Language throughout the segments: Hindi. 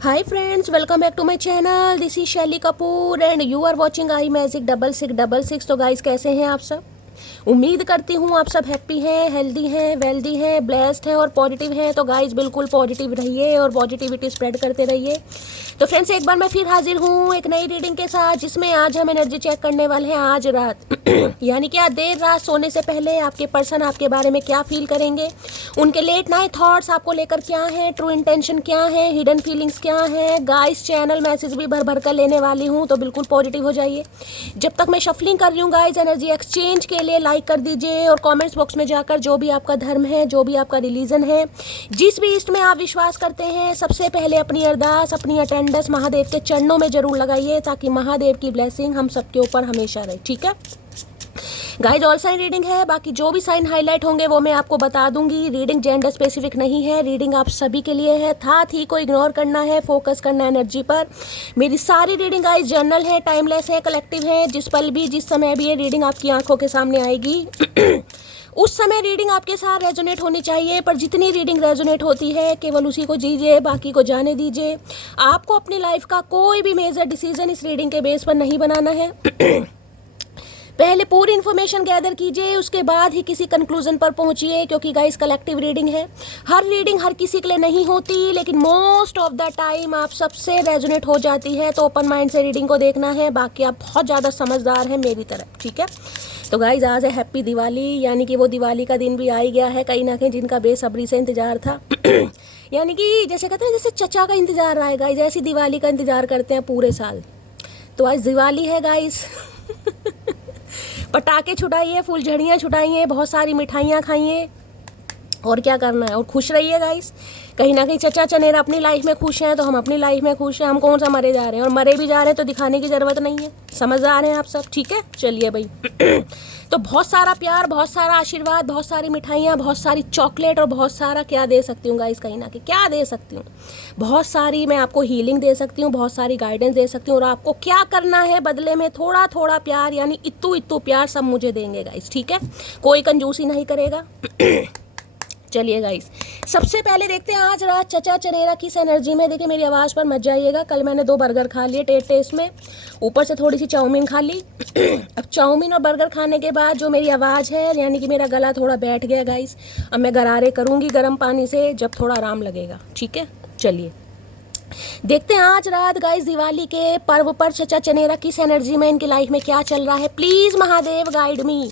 Hi friends, welcome back to my channel. This is Shelly Kapoor and you are watching I magic 6666। तो गाइस कैसे हैं आप सब? उम्मीद करती हूँ आप सब हैप्पी हैं, हेल्दी हैं, वेल्दी हैं, ब्लेस्ड हैं और पॉजिटिव हैं। तो गाइस बिल्कुल पॉजिटिव रहिए और पॉजिटिविटी स्प्रेड करते रहिए। तो फ्रेंड्स एक बार मैं फिर हाजिर हूँ एक नई रीडिंग के साथ, जिसमें आज हम एनर्जी चेक करने वाले हैं आज रात यानी कि आज देर रात सोने से पहले आपके पर्सन आपके बारे में क्या फील करेंगे, उनके लेट नाइट थॉट्स आपको लेकर क्या हैं, ट्रू इंटेंशन क्या है, हिडन फीलिंग्स क्या हैं। गाइस चैनल मैसेज भी भर भर कर लेने वाली हूँ, तो बिल्कुल पॉजिटिव हो जाइए। जब तक मैं शफलिंग कर रही हूँ गाइस, एनर्जी एक्सचेंज के लिए लाइक कर दीजिए और कमेंट्स बॉक्स में जाकर जो भी आपका धर्म है, जो भी आपका रिलीजन है, जिस भी इष्ट में आप विश्वास करते हैं, सबसे पहले अपनी अरदास, अपनी अटेंडेंस महादेव के चरणों में जरूर लगाइए, ताकि महादेव की ब्लेसिंग हम सबके ऊपर हमेशा रहे। ठीक है गाइस, ऑल साइन रीडिंग है, बाकी जो भी साइन हाईलाइट होंगे वो मैं आपको बता दूंगी। रीडिंग जेंडर स्पेसिफिक नहीं है, रीडिंग आप सभी के लिए है। था थी को इग्नोर करना है, फोकस करना है एनर्जी पर। मेरी सारी रीडिंग गाइस जर्नल है, टाइमलेस है, कलेक्टिव है। जिस पल भी, जिस समय भी ये रीडिंग आपकी आंखों के सामने आएगी उस समय रीडिंग आपके साथ रेजोनेट होनी चाहिए। पर जितनी रीडिंग रेजोनेट होती है केवल उसी को जीजिए, बाकी को जाने दीजिए। आपको अपनी लाइफ का कोई भी मेजर डिसीजन इस रीडिंग के बेस पर नहीं बनाना है पहले पूरी इन्फॉर्मेशन गैदर कीजिए, उसके बाद ही किसी कंक्लूजन पर पहुंचिए, क्योंकि गाइस कलेक्टिव रीडिंग है। हर रीडिंग हर किसी के लिए नहीं होती, लेकिन मोस्ट ऑफ द टाइम आप सबसे रेजोनेट हो जाती है। तो ओपन माइंड से रीडिंग को देखना है, बाकी आप बहुत ज़्यादा समझदार हैं मेरी तरह। ठीक है, तो गाइस आज है हैप्पी दिवाली, यानी कि वो दिवाली का दिन भी आ ही गया है कहीं ना कहीं, जिनका बेसब्री से इंतजार था यानी कि जैसे कहते हैं, जैसे चचा का इंतजार रहा है गाइस, ऐसी दिवाली का इंतजार करते हैं पूरे साल। तो आज दिवाली है गाइस पटाखे छुटाइए, फुलझड़ियाँ छुटाइए, बहुत सारी मिठाइयाँ खाइए, और क्या करना है, और खुश रहिए गाइस। कहीं ना कहीं चचा चनेरा अपनी लाइफ में खुश हैं, तो हम अपनी लाइफ में खुश हैं। हम कौन सा मरे जा रहे हैं, और मरे भी जा रहे हैं तो दिखाने की ज़रूरत नहीं है। समझदार हैं आप सब। ठीक है, चलिए भाई तो बहुत सारा प्यार, बहुत सारा आशीर्वाद, बहुत सारी मिठाइयाँ, बहुत सारी चॉकलेट और बहुत सारा क्या दे सकती हूँ गाइस, कहीं ना कहीं क्या दे सकती हूँ, बहुत सारी मैं आपको हीलिंग दे सकती हूँ, बहुत सारी गाइडेंस दे सकती हूँ। और आपको क्या करना है बदले में, थोड़ा थोड़ा प्यार, यानी इत्तू इत्तू प्यार सब मुझे देंगे गाइस। ठीक है, कोई कंजूसी नहीं करेगा चलिए गाइस, सबसे पहले देखते हैं आज रात चचा चनेरा किस एनर्जी में। देखिए मेरी आवाज़ पर मत जाइएगा, कल मैंने 2 बर्गर खा लिए टेस्ट में, ऊपर से थोड़ी सी चाउमीन खा ली अब चाउमीन और बर्गर खाने के बाद जो मेरी आवाज़ है, यानी कि मेरा गला थोड़ा बैठ गया गाइस। अब मैं गरारे करूँगी गर्म पानी से, जब थोड़ा आराम लगेगा। ठीक है, चलिए देखते हैं आज रात गाइस दिवाली के पर्व पर चचा चनेरा किस एनर्जी में, इनकी लाइफ में क्या चल रहा है। प्लीज महादेव गाइड मी।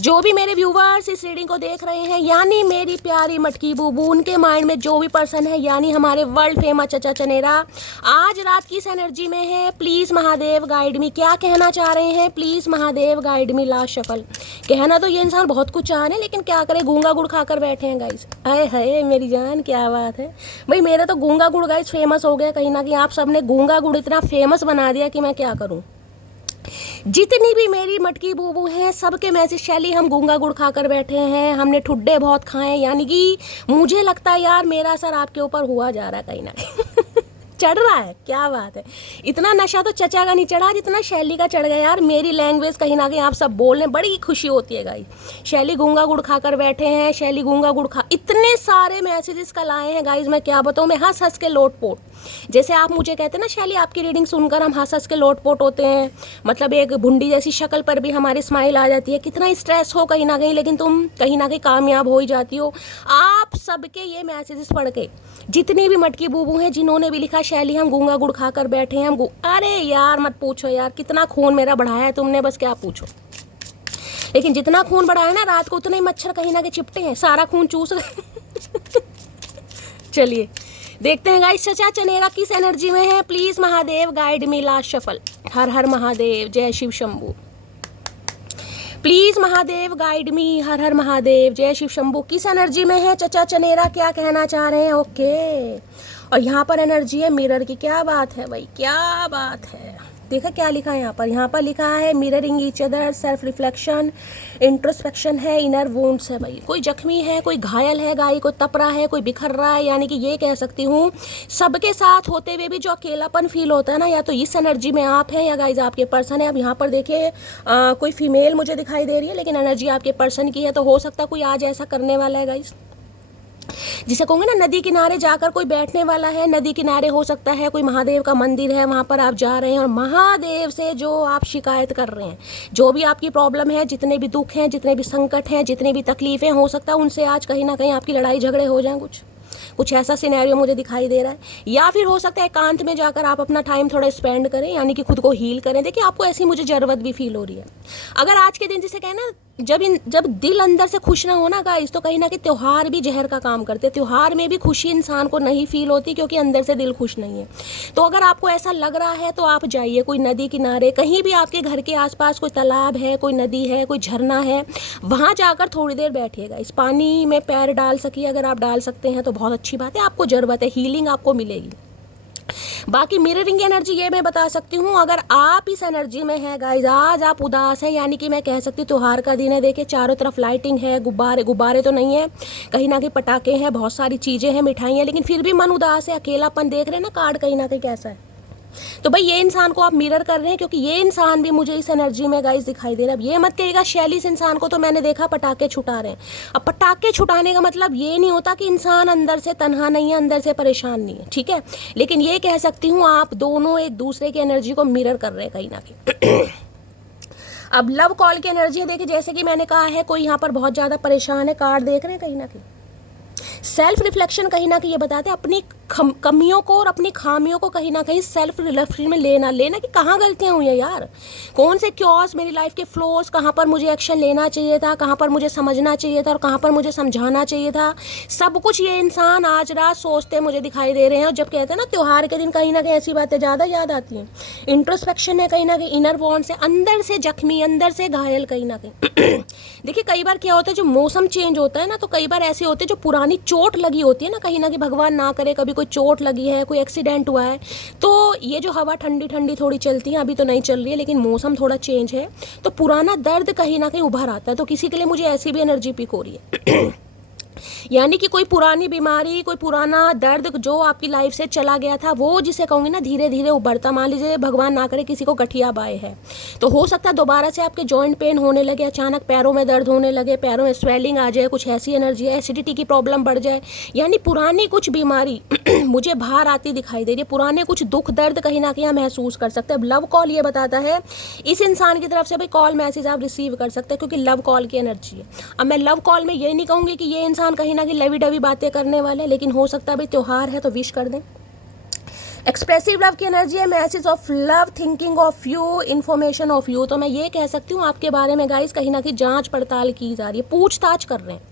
जो भी मेरे व्यूवर्स इस रीडिंग को देख रहे हैं, यानी मेरी प्यारी मटकी बूबू, उनके माइंड में जो भी पर्सन है, यानी हमारे वर्ल्ड फेमस चचा चनेरा आज रात किस एनर्जी में है, प्लीज महादेव गाइड मी। क्या कहना चाह रहे हैं, please Mahadev guide me. Last shuffle. कहना तो ये इंसान बहुत कुछ चाह रहे हैं, लेकिन क्या करे, गूंगा गुड़ खाकर बैठे हैं गाइस। आए हाय मेरी जान, क्या बात है भाई, मेरा तो गूंगा गुड़ गाइस फेमस हो गया कहीं ना कहीं। आप सबने गूंगा गुड़ इतना फेमस बना दिया कि मैं क्या करूं। जितनी भी मेरी मटकी बूबू हैं, सबके मैसेज शैली हम गूंगा गुड़ खाकर बैठे हैं, हमने ठुड्डे बहुत खाए, यानी कि मुझे लगता है यार मेरा असर आपके ऊपर हुआ जा रहा है कहीं ना कहीं चढ़ रहा है। क्या बात है, इतना नशा तो चचा का नहीं चढ़ा जितना शैली का चढ़ गया यार। मेरी लैंग्वेज कहीं ना कहीं आप सब बोल रहे हैं, बड़ी खुशी होती है गाइस। शैली गूंगा गुड़ खाकर बैठे हैं, शैली गूंगा गुड़ खा, इतने सारे मैसेजेस कल आए हैं गाइस, मैं क्या बताऊँ। मैं हंस हंस के लोटपोट, जैसे आप मुझे कहते हैं ना शैली आपकी रीडिंग सुनकर हम हंस हंस के लोटपोट होते हैं, मतलब एक भुंडी जैसी शक्ल पर भी हमारी स्माइल आ जाती है। कितना स्ट्रेस हो कहीं ना कहीं, लेकिन तुम कहीं ना कहीं कामयाब हो ही जाती हो। आप सबके ये मैसेजेस पढ़ के, जितनी भी मटकी बूबू हैं, जिन्होंने भी लिखा शैली हम गूंगा गुड़ खाकर बैठे हैं, अरे यार मत पूछो यार, कितना खून मेरा बढ़ाया है तुमने, बस क्या पूछो। लेकिन जितना खून बढ़ाया ना रात को, उतने ही मच्छर कहीं ना कहीं चिपटे हैं, सारा खून चूस गए चलिए देखते हैं गाइस चचा चनेरा किस एनर्जी में है। Please Mahadev guide me. Last shuffle. Har Har Mahadev, जय Shiv Shambhu. Please Mahadev guide me. Har Har Mahadev, जय शिव शंभू। किस एनर्जी में है चचा चनेरा, क्या कहना चाह रहे हैं। ओके, और यहाँ पर एनर्जी है मिरर की। क्या बात है भाई, क्या बात है। देखा क्या लिखा है यहाँ पर लिखा है mirroring each other, self reflection, introspection है, इनर वुंड्स है भाई। कोई जख्मी है, कोई घायल है, गाय को तप रहा है, कोई बिखर रहा है, यानी कि ये कह सकती हूँ सबके साथ होते हुए भी जो अकेलापन फील होता है ना, या तो इस एनर्जी में आप हैं या गाइज आपके पर्सन है। अब यहाँ पर देखिए कोई फीमेल मुझे दिखाई दे रही है, लेकिन एनर्जी आपके पर्सन की है, तो हो सकता है कोई आज ऐसा करने वाला है गाइज। जिसे कहूँगे ना, नदी किनारे जाकर कोई बैठने वाला है, नदी किनारे हो सकता है कोई महादेव का मंदिर है, वहाँ पर आप जा रहे हैं और महादेव से जो आप शिकायत कर रहे हैं, जो भी आपकी प्रॉब्लम है, जितने भी दुख हैं, जितने भी संकट हैं, जितनी भी तकलीफ़ें, हो सकता है उनसे आज कहीं ना कहीं आपकी लड़ाई झगड़े हो जाएं। कुछ ऐसा सिनेरियो मुझे दिखाई दे रहा है। या फिर हो सकता है एकांत में जाकर आप अपना टाइम थोड़ा स्पेंड करें, यानी कि खुद को हील करें। देखिए, आपको ऐसी मुझे ज़रूरत भी फील हो रही है। अगर आज के दिन जिसे कहना, जब दिल अंदर से खुश ना हो ना गाइस, तो कहीं ना कहीं त्यौहार भी जहर का काम करते हैं। त्यौहार में भी खुशी इंसान को नहीं फील होती, क्योंकि अंदर से दिल खुश नहीं है। तो अगर आपको ऐसा लग रहा है तो आप जाइए कोई नदी किनारे, कहीं भी आपके घर के आसपास कोई तालाब है, कोई नदी है, कोई झरना है, वहाँ जाकर थोड़ी देर बैठिएगा। इस पानी में पैर डाल सकिए, अगर आप डाल सकते हैं तो बहुत अच्छी बात है। आपको ज़रूरत है, हीलिंग आपको मिलेगी। बाकी मिररिंग एनर्जी ये मैं बता सकती हूँ, अगर आप इस एनर्जी में है गाइज, आज आप उदास हैं, यानी कि मैं कह सकती हूँ त्योहार का दिन है। देखिए, चारों तरफ लाइटिंग है, गुब्बारे तो नहीं है, कहीं ना कहीं पटाखे हैं, बहुत सारी चीज़ें हैं, मिठाई हैं, लेकिन फिर भी मन उदास है, अकेलापन देख रहे हैं ना कार्ड कहीं ना कहीं कैसा है। तो भाई ये इंसान को आप मिरर कर रहे हैं, क्योंकि ये इंसान भी मुझे इस एनर्जी में गाइस दिखाई दे रहा है। अब ये मत कहिएगा शैली, इस इंसान को तो मैंने देखा पटाखे छुटा रहे हैं। अब पटाखे छुटाने का मतलब ये नहीं होता कि इंसान अंदर से तन्हा नहीं है, अंदर से परेशान नहीं है, ठीक है। लेकिन ये कह सकती हूँ आप दोनों एक दूसरे की एनर्जी को मिरर कर रहे हैं कहीं ना कहीं। अब लव कॉल की एनर्जी है, देखिए जैसे कि मैंने कहा है, कोई यहाँ पर बहुत ज़्यादा परेशान है, कार्ड देख रहे हैं कहीं ना कहीं। सेल्फ रिफ्लेक्शन कहीं ना कहीं ये बताते हैं अपनी कमियों को और अपनी खामियों को कहीं ना कहीं सेल्फ रिफ्लेक्शन में लेना कि कहाँ गलतियाँ हुई हैं यार, कौन से क्योस मेरी लाइफ के फ्लोज, कहाँ पर मुझे एक्शन लेना चाहिए था, कहाँ पर मुझे समझना चाहिए था और कहाँ पर मुझे समझाना चाहिए था। सब कुछ ये इंसान आज रात सोचते मुझे दिखाई दे रहे हैं। और जब कहते हैं ना त्यौहार के दिन कहीं ना कहीं ऐसी बातें ज़्यादा याद आती हैं। इंट्रोस्पेक्शन है कहीं ना कहीं, इनर वॉन्ड से, अंदर से जख्मी, अंदर से घायल कहीं ना कहीं। देखिए कई बार क्या होता है, जो मौसम चेंज होता है ना, तो कई बार ऐसे होते हैं जो पुरानी चोट लगी होती है ना, कहीं ना कहीं भगवान ना करे कभी कोई चोट लगी है, कोई एक्सीडेंट हुआ है, तो ये जो हवा ठंडी ठंडी थोड़ी चलती है, अभी तो नहीं चल रही है लेकिन मौसम थोड़ा चेंज है, तो पुराना दर्द कहीं ना कहीं उभर आता है। तो किसी के लिए मुझे ऐसी भी एनर्जी पिक हो रही है। यानी कि कोई पुरानी बीमारी, कोई पुराना दर्द जो आपकी लाइफ से चला गया था, वो जिसे कहूँगी ना धीरे धीरे उभरता, मान लीजिए भगवान ना करे किसी को गठिया बाय है, तो हो सकता है दोबारा से आपके जॉइंट पेन होने लगे, अचानक पैरों में दर्द होने लगे, पैरों में स्वेलिंग आ जाए, कुछ ऐसी एनर्जी है, एसिडिटी की प्रॉब्लम बढ़ जाए, यानी पुरानी कुछ बीमारी मुझे बाहर आती दिखाई दे रही है, पुराने कुछ दुख दर्द कहीं ना कहीं महसूस कर सकते हैं। अब लव कॉल ये बताता है इस इंसान की तरफ से भाई कॉल मैसेज आप रिसीव कर सकते हैं, क्योंकि लव कॉल की एनर्जी है। अब मैं लव कॉल में ये नहीं कहूँगी कि ये इंसान कहीं ना कहीं लवी डवी बातें करने वाले, लेकिन हो सकता है भाई त्यौहार है तो विश कर दें। एक्सप्रेसिव लव की एनर्जी है, message of love, thinking of you, information of you. तो मैं ये कह सकती हूँ आपके बारे में गाइस कहीं ना कहीं जांच पड़ताल की जा रही है, पूछताछ कर रहे हैं।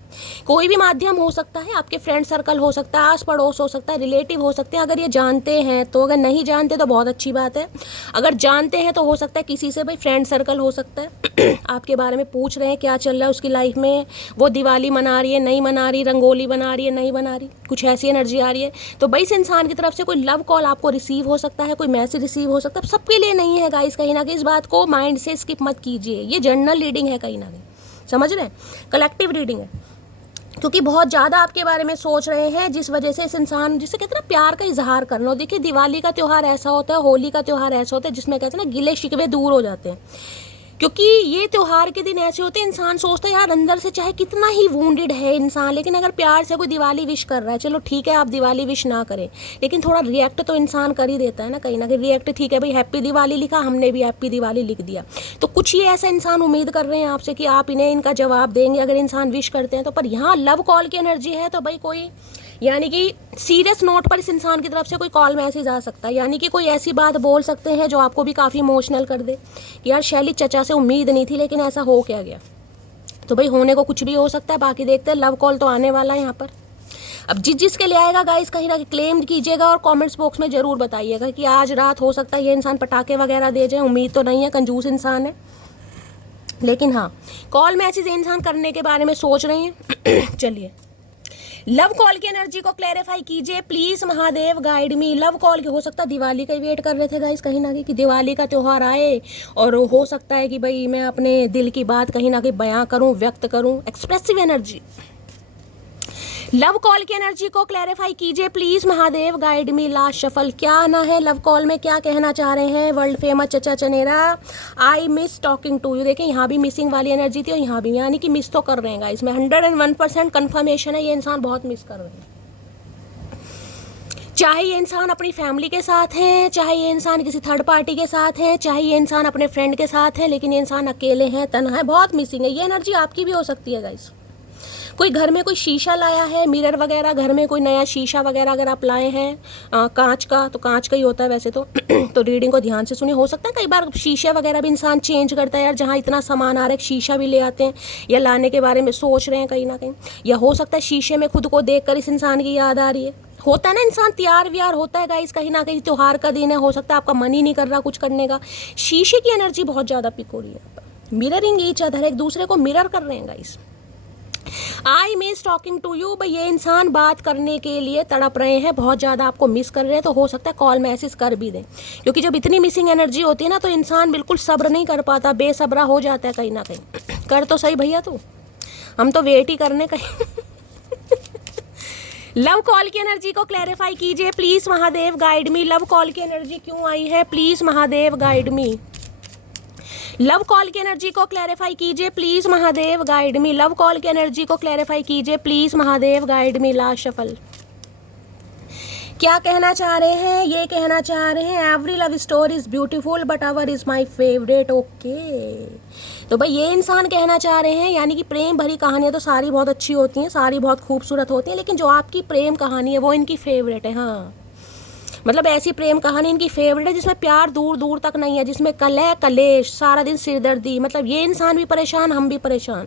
कोई भी माध्यम हो सकता है, आपके फ्रेंड सर्कल हो सकता है, आस पड़ोस हो सकता है, रिलेटिव हो सकते हैं, अगर ये जानते हैं तो, अगर नहीं जानते तो बहुत अच्छी बात है, अगर जानते हैं तो हो सकता है किसी से भाई फ्रेंड सर्कल हो सकता है आपके बारे में पूछ रहे हैं क्या चल रहा है उसकी लाइफ में, वो दिवाली मना रही है नहीं मना रही, रंगोली बना रही है नहीं बना रही, कुछ ऐसी एनर्जी आ रही है। तो भाई इस इंसान की तरफ से कोई लव कॉल आपको रिसीव हो सकता है, कोई मैसेज रिसीव हो सकता है, सबके लिए नहीं है गाइस, कहीं ना कहीं इस बात को माइंड से स्किप मत कीजिए। ये जनरल रीडिंग है कहीं ना कहीं, समझ रहे हैं, कलेक्टिव रीडिंग है, क्योंकि बहुत ज़्यादा आपके बारे में सोच रहे हैं, जिस वजह से इस इंसान, जिसे कहते हैं ना प्यार का इजहार करना। देखिए दिवाली का त्यौहार ऐसा होता है, होली का त्यौहार ऐसा होता है जिसमें कहते हैं ना गिले शिकवे दूर हो जाते हैं, क्योंकि ये त्यौहार के दिन ऐसे होते हैं इंसान सोचता है यार अंदर से चाहे कितना ही वूंडेड है इंसान, लेकिन अगर प्यार से कोई दिवाली विश कर रहा है, चलो ठीक है आप दिवाली विश ना करें, लेकिन थोड़ा रिएक्ट तो इंसान कर ही देता है ना कहीं ना कहीं। रिएक्ट ठीक है भाई, हैप्पी दिवाली लिखा, हमने भी हैप्पी दिवाली लिख दिया, तो कुछ ये ऐसा इंसान उम्मीद कर रहे हैं आपसे कि आप इन्हें इनका जवाब देंगे अगर इंसान विश करते हैं तो। पर यहाँ लव कॉल की एनर्जी है, तो भाई कोई यानी कि सीरियस नोट पर इस इंसान की तरफ से कोई कॉल मैसेज आ सकता है, यानी कि कोई ऐसी बात बोल सकते हैं जो आपको भी काफ़ी इमोशनल कर दे कि यार शैली चचा से उम्मीद नहीं थी लेकिन ऐसा हो क्या गया। तो भाई होने को कुछ भी हो सकता है, बाकी देखते हैं, लव कॉल तो आने वाला है यहाँ पर। अब जिसके लिए आएगा गाइस कहीं ना कहीं क्लेम कीजिएगा और कमेंट्स बॉक्स में ज़रूर बताइएगा कि आज रात हो सकता है ये इंसान पटाखे वगैरह दे जाए, उम्मीद तो नहीं है, कंजूस इंसान है, लेकिन हाँ कॉल मैसेज इंसान करने के बारे में सोच रहे हैं। चलिए लव कॉल की एनर्जी को क्लैरिफाई कीजिए please, Mahadev guide me. Love call के हो सकता है दिवाली का वेट कर रहे थे गाइस कहीं ना कहीं कि दिवाली का त्यौहार आए और हो सकता है कि भाई मैं अपने दिल की बात कहीं ना कहीं बयां करूं, व्यक्त करूं। एक्सप्रेसिव एनर्जी, लव कॉल की एनर्जी को क्लैरिफाई कीजिए please Mahadev, guide me last shuffle. क्या आना है लव कॉल में, क्या कहना चाह रहे हैं वर्ल्ड फेमस चचा चनेरा। I miss talking to you. देखिए यहाँ भी मिसिंग वाली एनर्जी थी और यहाँ भी, यानी कि मिस तो कर रहे हैं गाइस, इसमें 101% कन्फर्मेशन है, ये इंसान बहुत मिस कर रहे हैं। चाहे ये इंसान अपनी फैमिली के साथ हैं, चाहे ये इंसान किसी थर्ड पार्टी के साथ हैं, चाहे ये इंसान अपने फ्रेंड के साथ है, लेकिन ये इंसान अकेले हैं, तन्हा है, बहुत मिसिंग है। ये एनर्जी आपकी भी हो सकती है गाइस। कोई घर में कोई शीशा लाया है, मिरर वगैरह, घर में कोई नया शीशा वगैरह अगर आप लाए हैं कांच का, तो कांच का ही होता है वैसे तो तो रीडिंग को ध्यान से सुनिए। हो सकता है कई बार शीशे वगैरह भी इंसान चेंज करता है यार, जहाँ इतना सामान आ रहा है शीशा भी ले आते हैं, या लाने के बारे में सोच रहे हैं कहीं ना कहीं, या हो सकता है शीशे में खुद को देख कर इस इंसान की याद आ रही है। होता है ना, इंसान तैयार व्यार होता है गाइस, कहीं ना कहीं त्योहार का दिन है, हो सकता है आपका मन ही नहीं कर रहा कुछ करने का। शीशे की एनर्जी बहुत ज़्यादा पिक हो रही है, मिररिंग ईच अदर, एक दूसरे को मिरर कर रहे हैं guys. I miss talking to you. भाई ये इंसान बात करने के लिए तड़प रहे हैं, बहुत ज़्यादा आपको मिस कर रहे हैं, तो हो सकता है कॉल मैसेज कर भी दें, क्योंकि जब इतनी मिसिंग एनर्जी होती है ना, तो इंसान बिल्कुल सब्र नहीं कर पाता, बेसब्रा हो जाता है कहीं ना कहीं। कर तो सही भैया तू, हम तो वेट ही करने कहीं। लव कॉल की एनर्जी को क्लैरिफाई कीजिए please Mahadev, guide me. Love call की एनर्जी क्यों आई है, please Mahadev guide me. Love call की एनर्जी को क्लैरिफाई कीजिए please Mahadev, guide me. Love call की एनर्जी को क्लैरिफाई कीजिए please Mahadev, guide me. Last shuffle. क्या कहना चाह रहे हैं, ये कहना चाह रहे हैं every love story is beautiful but our is my favourite. Okay, तो भाई ये इंसान कहना चाह रहे हैं, यानी कि प्रेम भरी कहानियाँ तो सारी बहुत अच्छी होती हैं, सारी बहुत खूबसूरत होती हैं, लेकिन जो आपकी प्रेम कहानी है वो इनकी फेवरेट है। हाँ, मतलब ऐसी प्रेम कहानी इनकी फेवरेट है जिसमें प्यार दूर दूर तक नहीं है, जिसमें कलह कलेश, सारा दिन सिरदर्दी, मतलब ये इंसान भी परेशान, हम भी परेशान।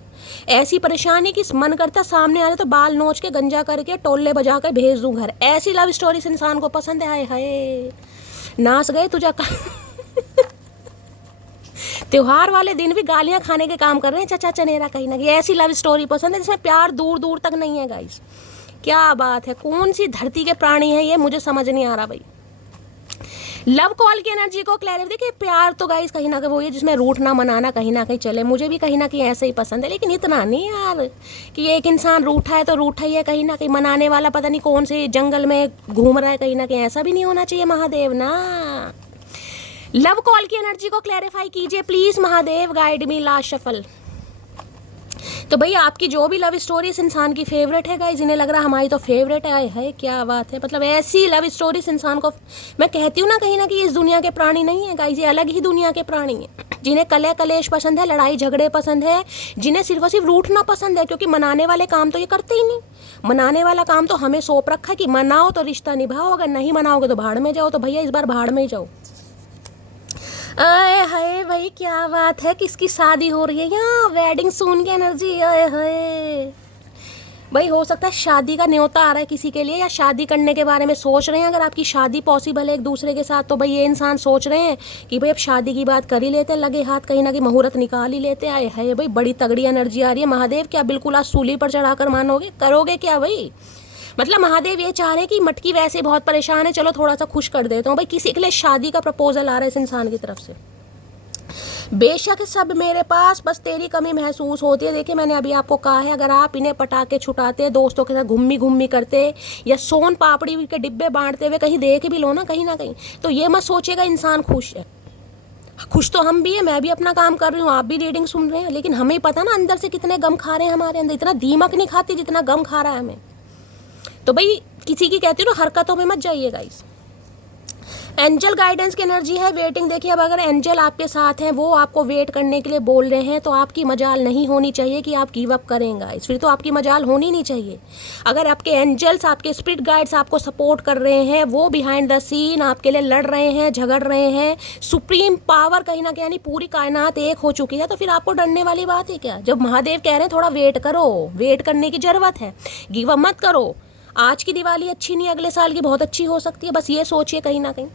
ऐसी परेशानी कि मन करता सामने आ रहे तो बाल नोच के गंजा करके टोल्ले बजा कर भेज दूं घर। ऐसी लव स्टोरी इस इंसान को पसंद है। हाय हाय, नाच गए तुझा त्योहार वाले दिन भी गालियां खाने के काम कर रहे हैं चचा चनेरा कहीं ना कहीं। ऐसी लव स्टोरी पसंद है जिसमें प्यार दूर दूर तक नहीं है गाइस। क्या बात है, कौन सी धरती के प्राणी है ये, मुझे समझ नहीं आ रहा भाई। लव कॉल की एनर्जी को क्लैरिफाई, देखिए प्यार तो गाइस कहीं ना कहीं वो है जिसमें रूठना मनाना कहीं ना कहीं चले, मुझे भी कहीं ना कहीं ऐसे ही पसंद है, लेकिन इतना नहीं यार कि एक इंसान रूठा है तो रूठा ही है, कहीं ना कहीं मनाने वाला पता नहीं कौन से जंगल में घूम रहा है कहीं ना कहीं, ऐसा भी नहीं होना चाहिए महादेव ना। लव कॉल की एनर्जी को क्लैरिफाई कीजिए please Mahadev, guide me. Last shuffle. तो भैया आपकी जो भी लव स्टोरी इस इंसान की फेवरेट है गाइस, इन्हें लग रहा हमारी तो फेवरेट है। क्या बात है, मतलब ऐसी लव स्टोरी इस इंसान को, मैं कहती हूँ ना कहीं ना कहीं इस दुनिया के प्राणी नहीं है गाइस, ये अलग ही दुनिया के प्राणी हैं, जिन्हें कलह कलेश पसंद है, लड़ाई झगड़े पसंद है, जिन्हें सिर्फ और सिर्फ रूठना पसंद है, क्योंकि मनाने वाले काम तो ये करते ही नहीं। मनाने वाला काम तो हमें सौंप रखा है कि मनाओ तो रिश्ता निभाओ, अगर नहीं मनाओगे तो भाड़ में जाओ। तो भैया इस बार भाड़ में ही जाओ। आए हाय भाई, क्या बात है, किसकी शादी हो रही है यहाँ, वेडिंग सून की एनर्जी। आए हाय भाई, हो सकता है शादी का न्योता आ रहा है किसी के लिए, या शादी करने के बारे में सोच रहे हैं। अगर आपकी शादी पॉसिबल है एक दूसरे के साथ, तो भाई ये इंसान सोच रहे हैं कि भाई अब शादी की बात कर ही लेते हैं, लगे हाथ कहीं ना कहीं मुहूर्त निकाल ही लेते हैं। आए हाय भाई, बड़ी तगड़ी एनर्जी आ रही है महादेव। क्या बिल्कुल आज सूली पर चढ़ाकर मानोगे, करोगे क्या भाई? मतलब महादेव ये चाह रहे हैं कि मटकी वैसे बहुत परेशान है, चलो थोड़ा सा खुश कर देता हूँ। भाई किसी के लिए शादी का प्रपोजल आ रहा है इस इंसान की तरफ से। बेशक सब मेरे पास, बस तेरी कमी महसूस होती है। देखिए मैंने अभी आपको कहा है, अगर आप इन्हें पटाखे छुटाते, दोस्तों के साथ घूमी घूमी करते, या सोन पापड़ी के डिब्बे बांटते हुए कहीं देख भी लो ना कहीं ना कहीं, तो ये मत सोचेगा इंसान खुश है। खुश तो हम भी है, मैं भी अपना काम कर रही हूँ, आप भी रीडिंग सुन रहे हैं, लेकिन हमें पता ना अंदर से कितने गम खा रहे हैं हमारे अंदर। इतना दीमक नहीं खाती जितना गम खा रहा है हमें। तो भाई किसी की कहती हूँ ना हरकतों में मत जाइएगा। इस एंजल गाइडेंस की एनर्जी है वेटिंग। देखिए अब अगर एंजल आपके साथ हैं, वो आपको वेट करने के लिए बोल रहे हैं, तो आपकी मजाल नहीं होनी चाहिए कि आप गिव अप करेंगे। इस फिर तो आपकी मजाल होनी नहीं चाहिए। अगर आपके एंजल्स, आपके स्पिरिट गाइड्स आपको सपोर्ट कर रहे हैं, वो बिहाइंड द सीन आपके लिए लड़ रहे हैं, झगड़ रहे हैं, सुप्रीम पावर कहीं ना कहीं, यानी पूरी कायनात एक हो चुकी है, तो फिर आपको डरने वाली बात है क्या? जब महादेव कह रहे हैं थोड़ा वेट करो, वेट करने की जरूरत है, गिव अप मत करो। आज की दिवाली अच्छी नहीं, अगले साल की बहुत अच्छी हो सकती है, बस ये सोचिए कहीं ना कहीं।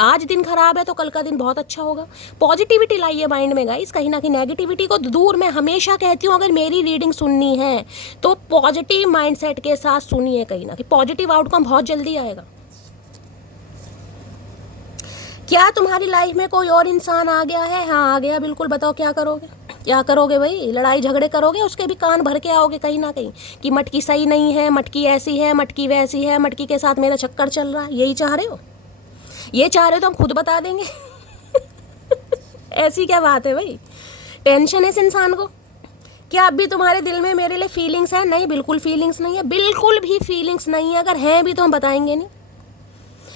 आज दिन खराब है तो कल का दिन बहुत अच्छा होगा। पॉजिटिविटी लाइए माइंड में गाइस, कहीं ना कहीं नेगेटिविटी को दूर। मैं हमेशा कहती हूँ अगर मेरी रीडिंग सुननी है तो पॉजिटिव माइंडसेट के साथ सुनिए, कहीं ना कहीं पॉजिटिव आउटकम बहुत जल्दी आएगा। क्या तुम्हारी लाइफ में कोई और इंसान आ गया है? हाँ आ गया, बिल्कुल। बताओ क्या करोगे? क्या करोगे भाई, लड़ाई झगड़े करोगे, उसके भी कान भर के आओगे कहीं ना कहीं कि मटकी सही नहीं है, मटकी ऐसी है, मटकी वैसी है, मटकी के साथ मेरा चक्कर चल रहा है। यही चाह रहे हो? ये चाह रहे हो तो हम खुद बता देंगे। ऐसी क्या बात है भाई, टेंशन है इस इंसान को। क्या अब भी तुम्हारे दिल में मेरे लिए फीलिंग्स है? नहीं, बिल्कुल फीलिंग्स नहीं है, बिल्कुल भी फीलिंग्स नहीं है। अगर हैं भी तो हम बताएंगे नहीं,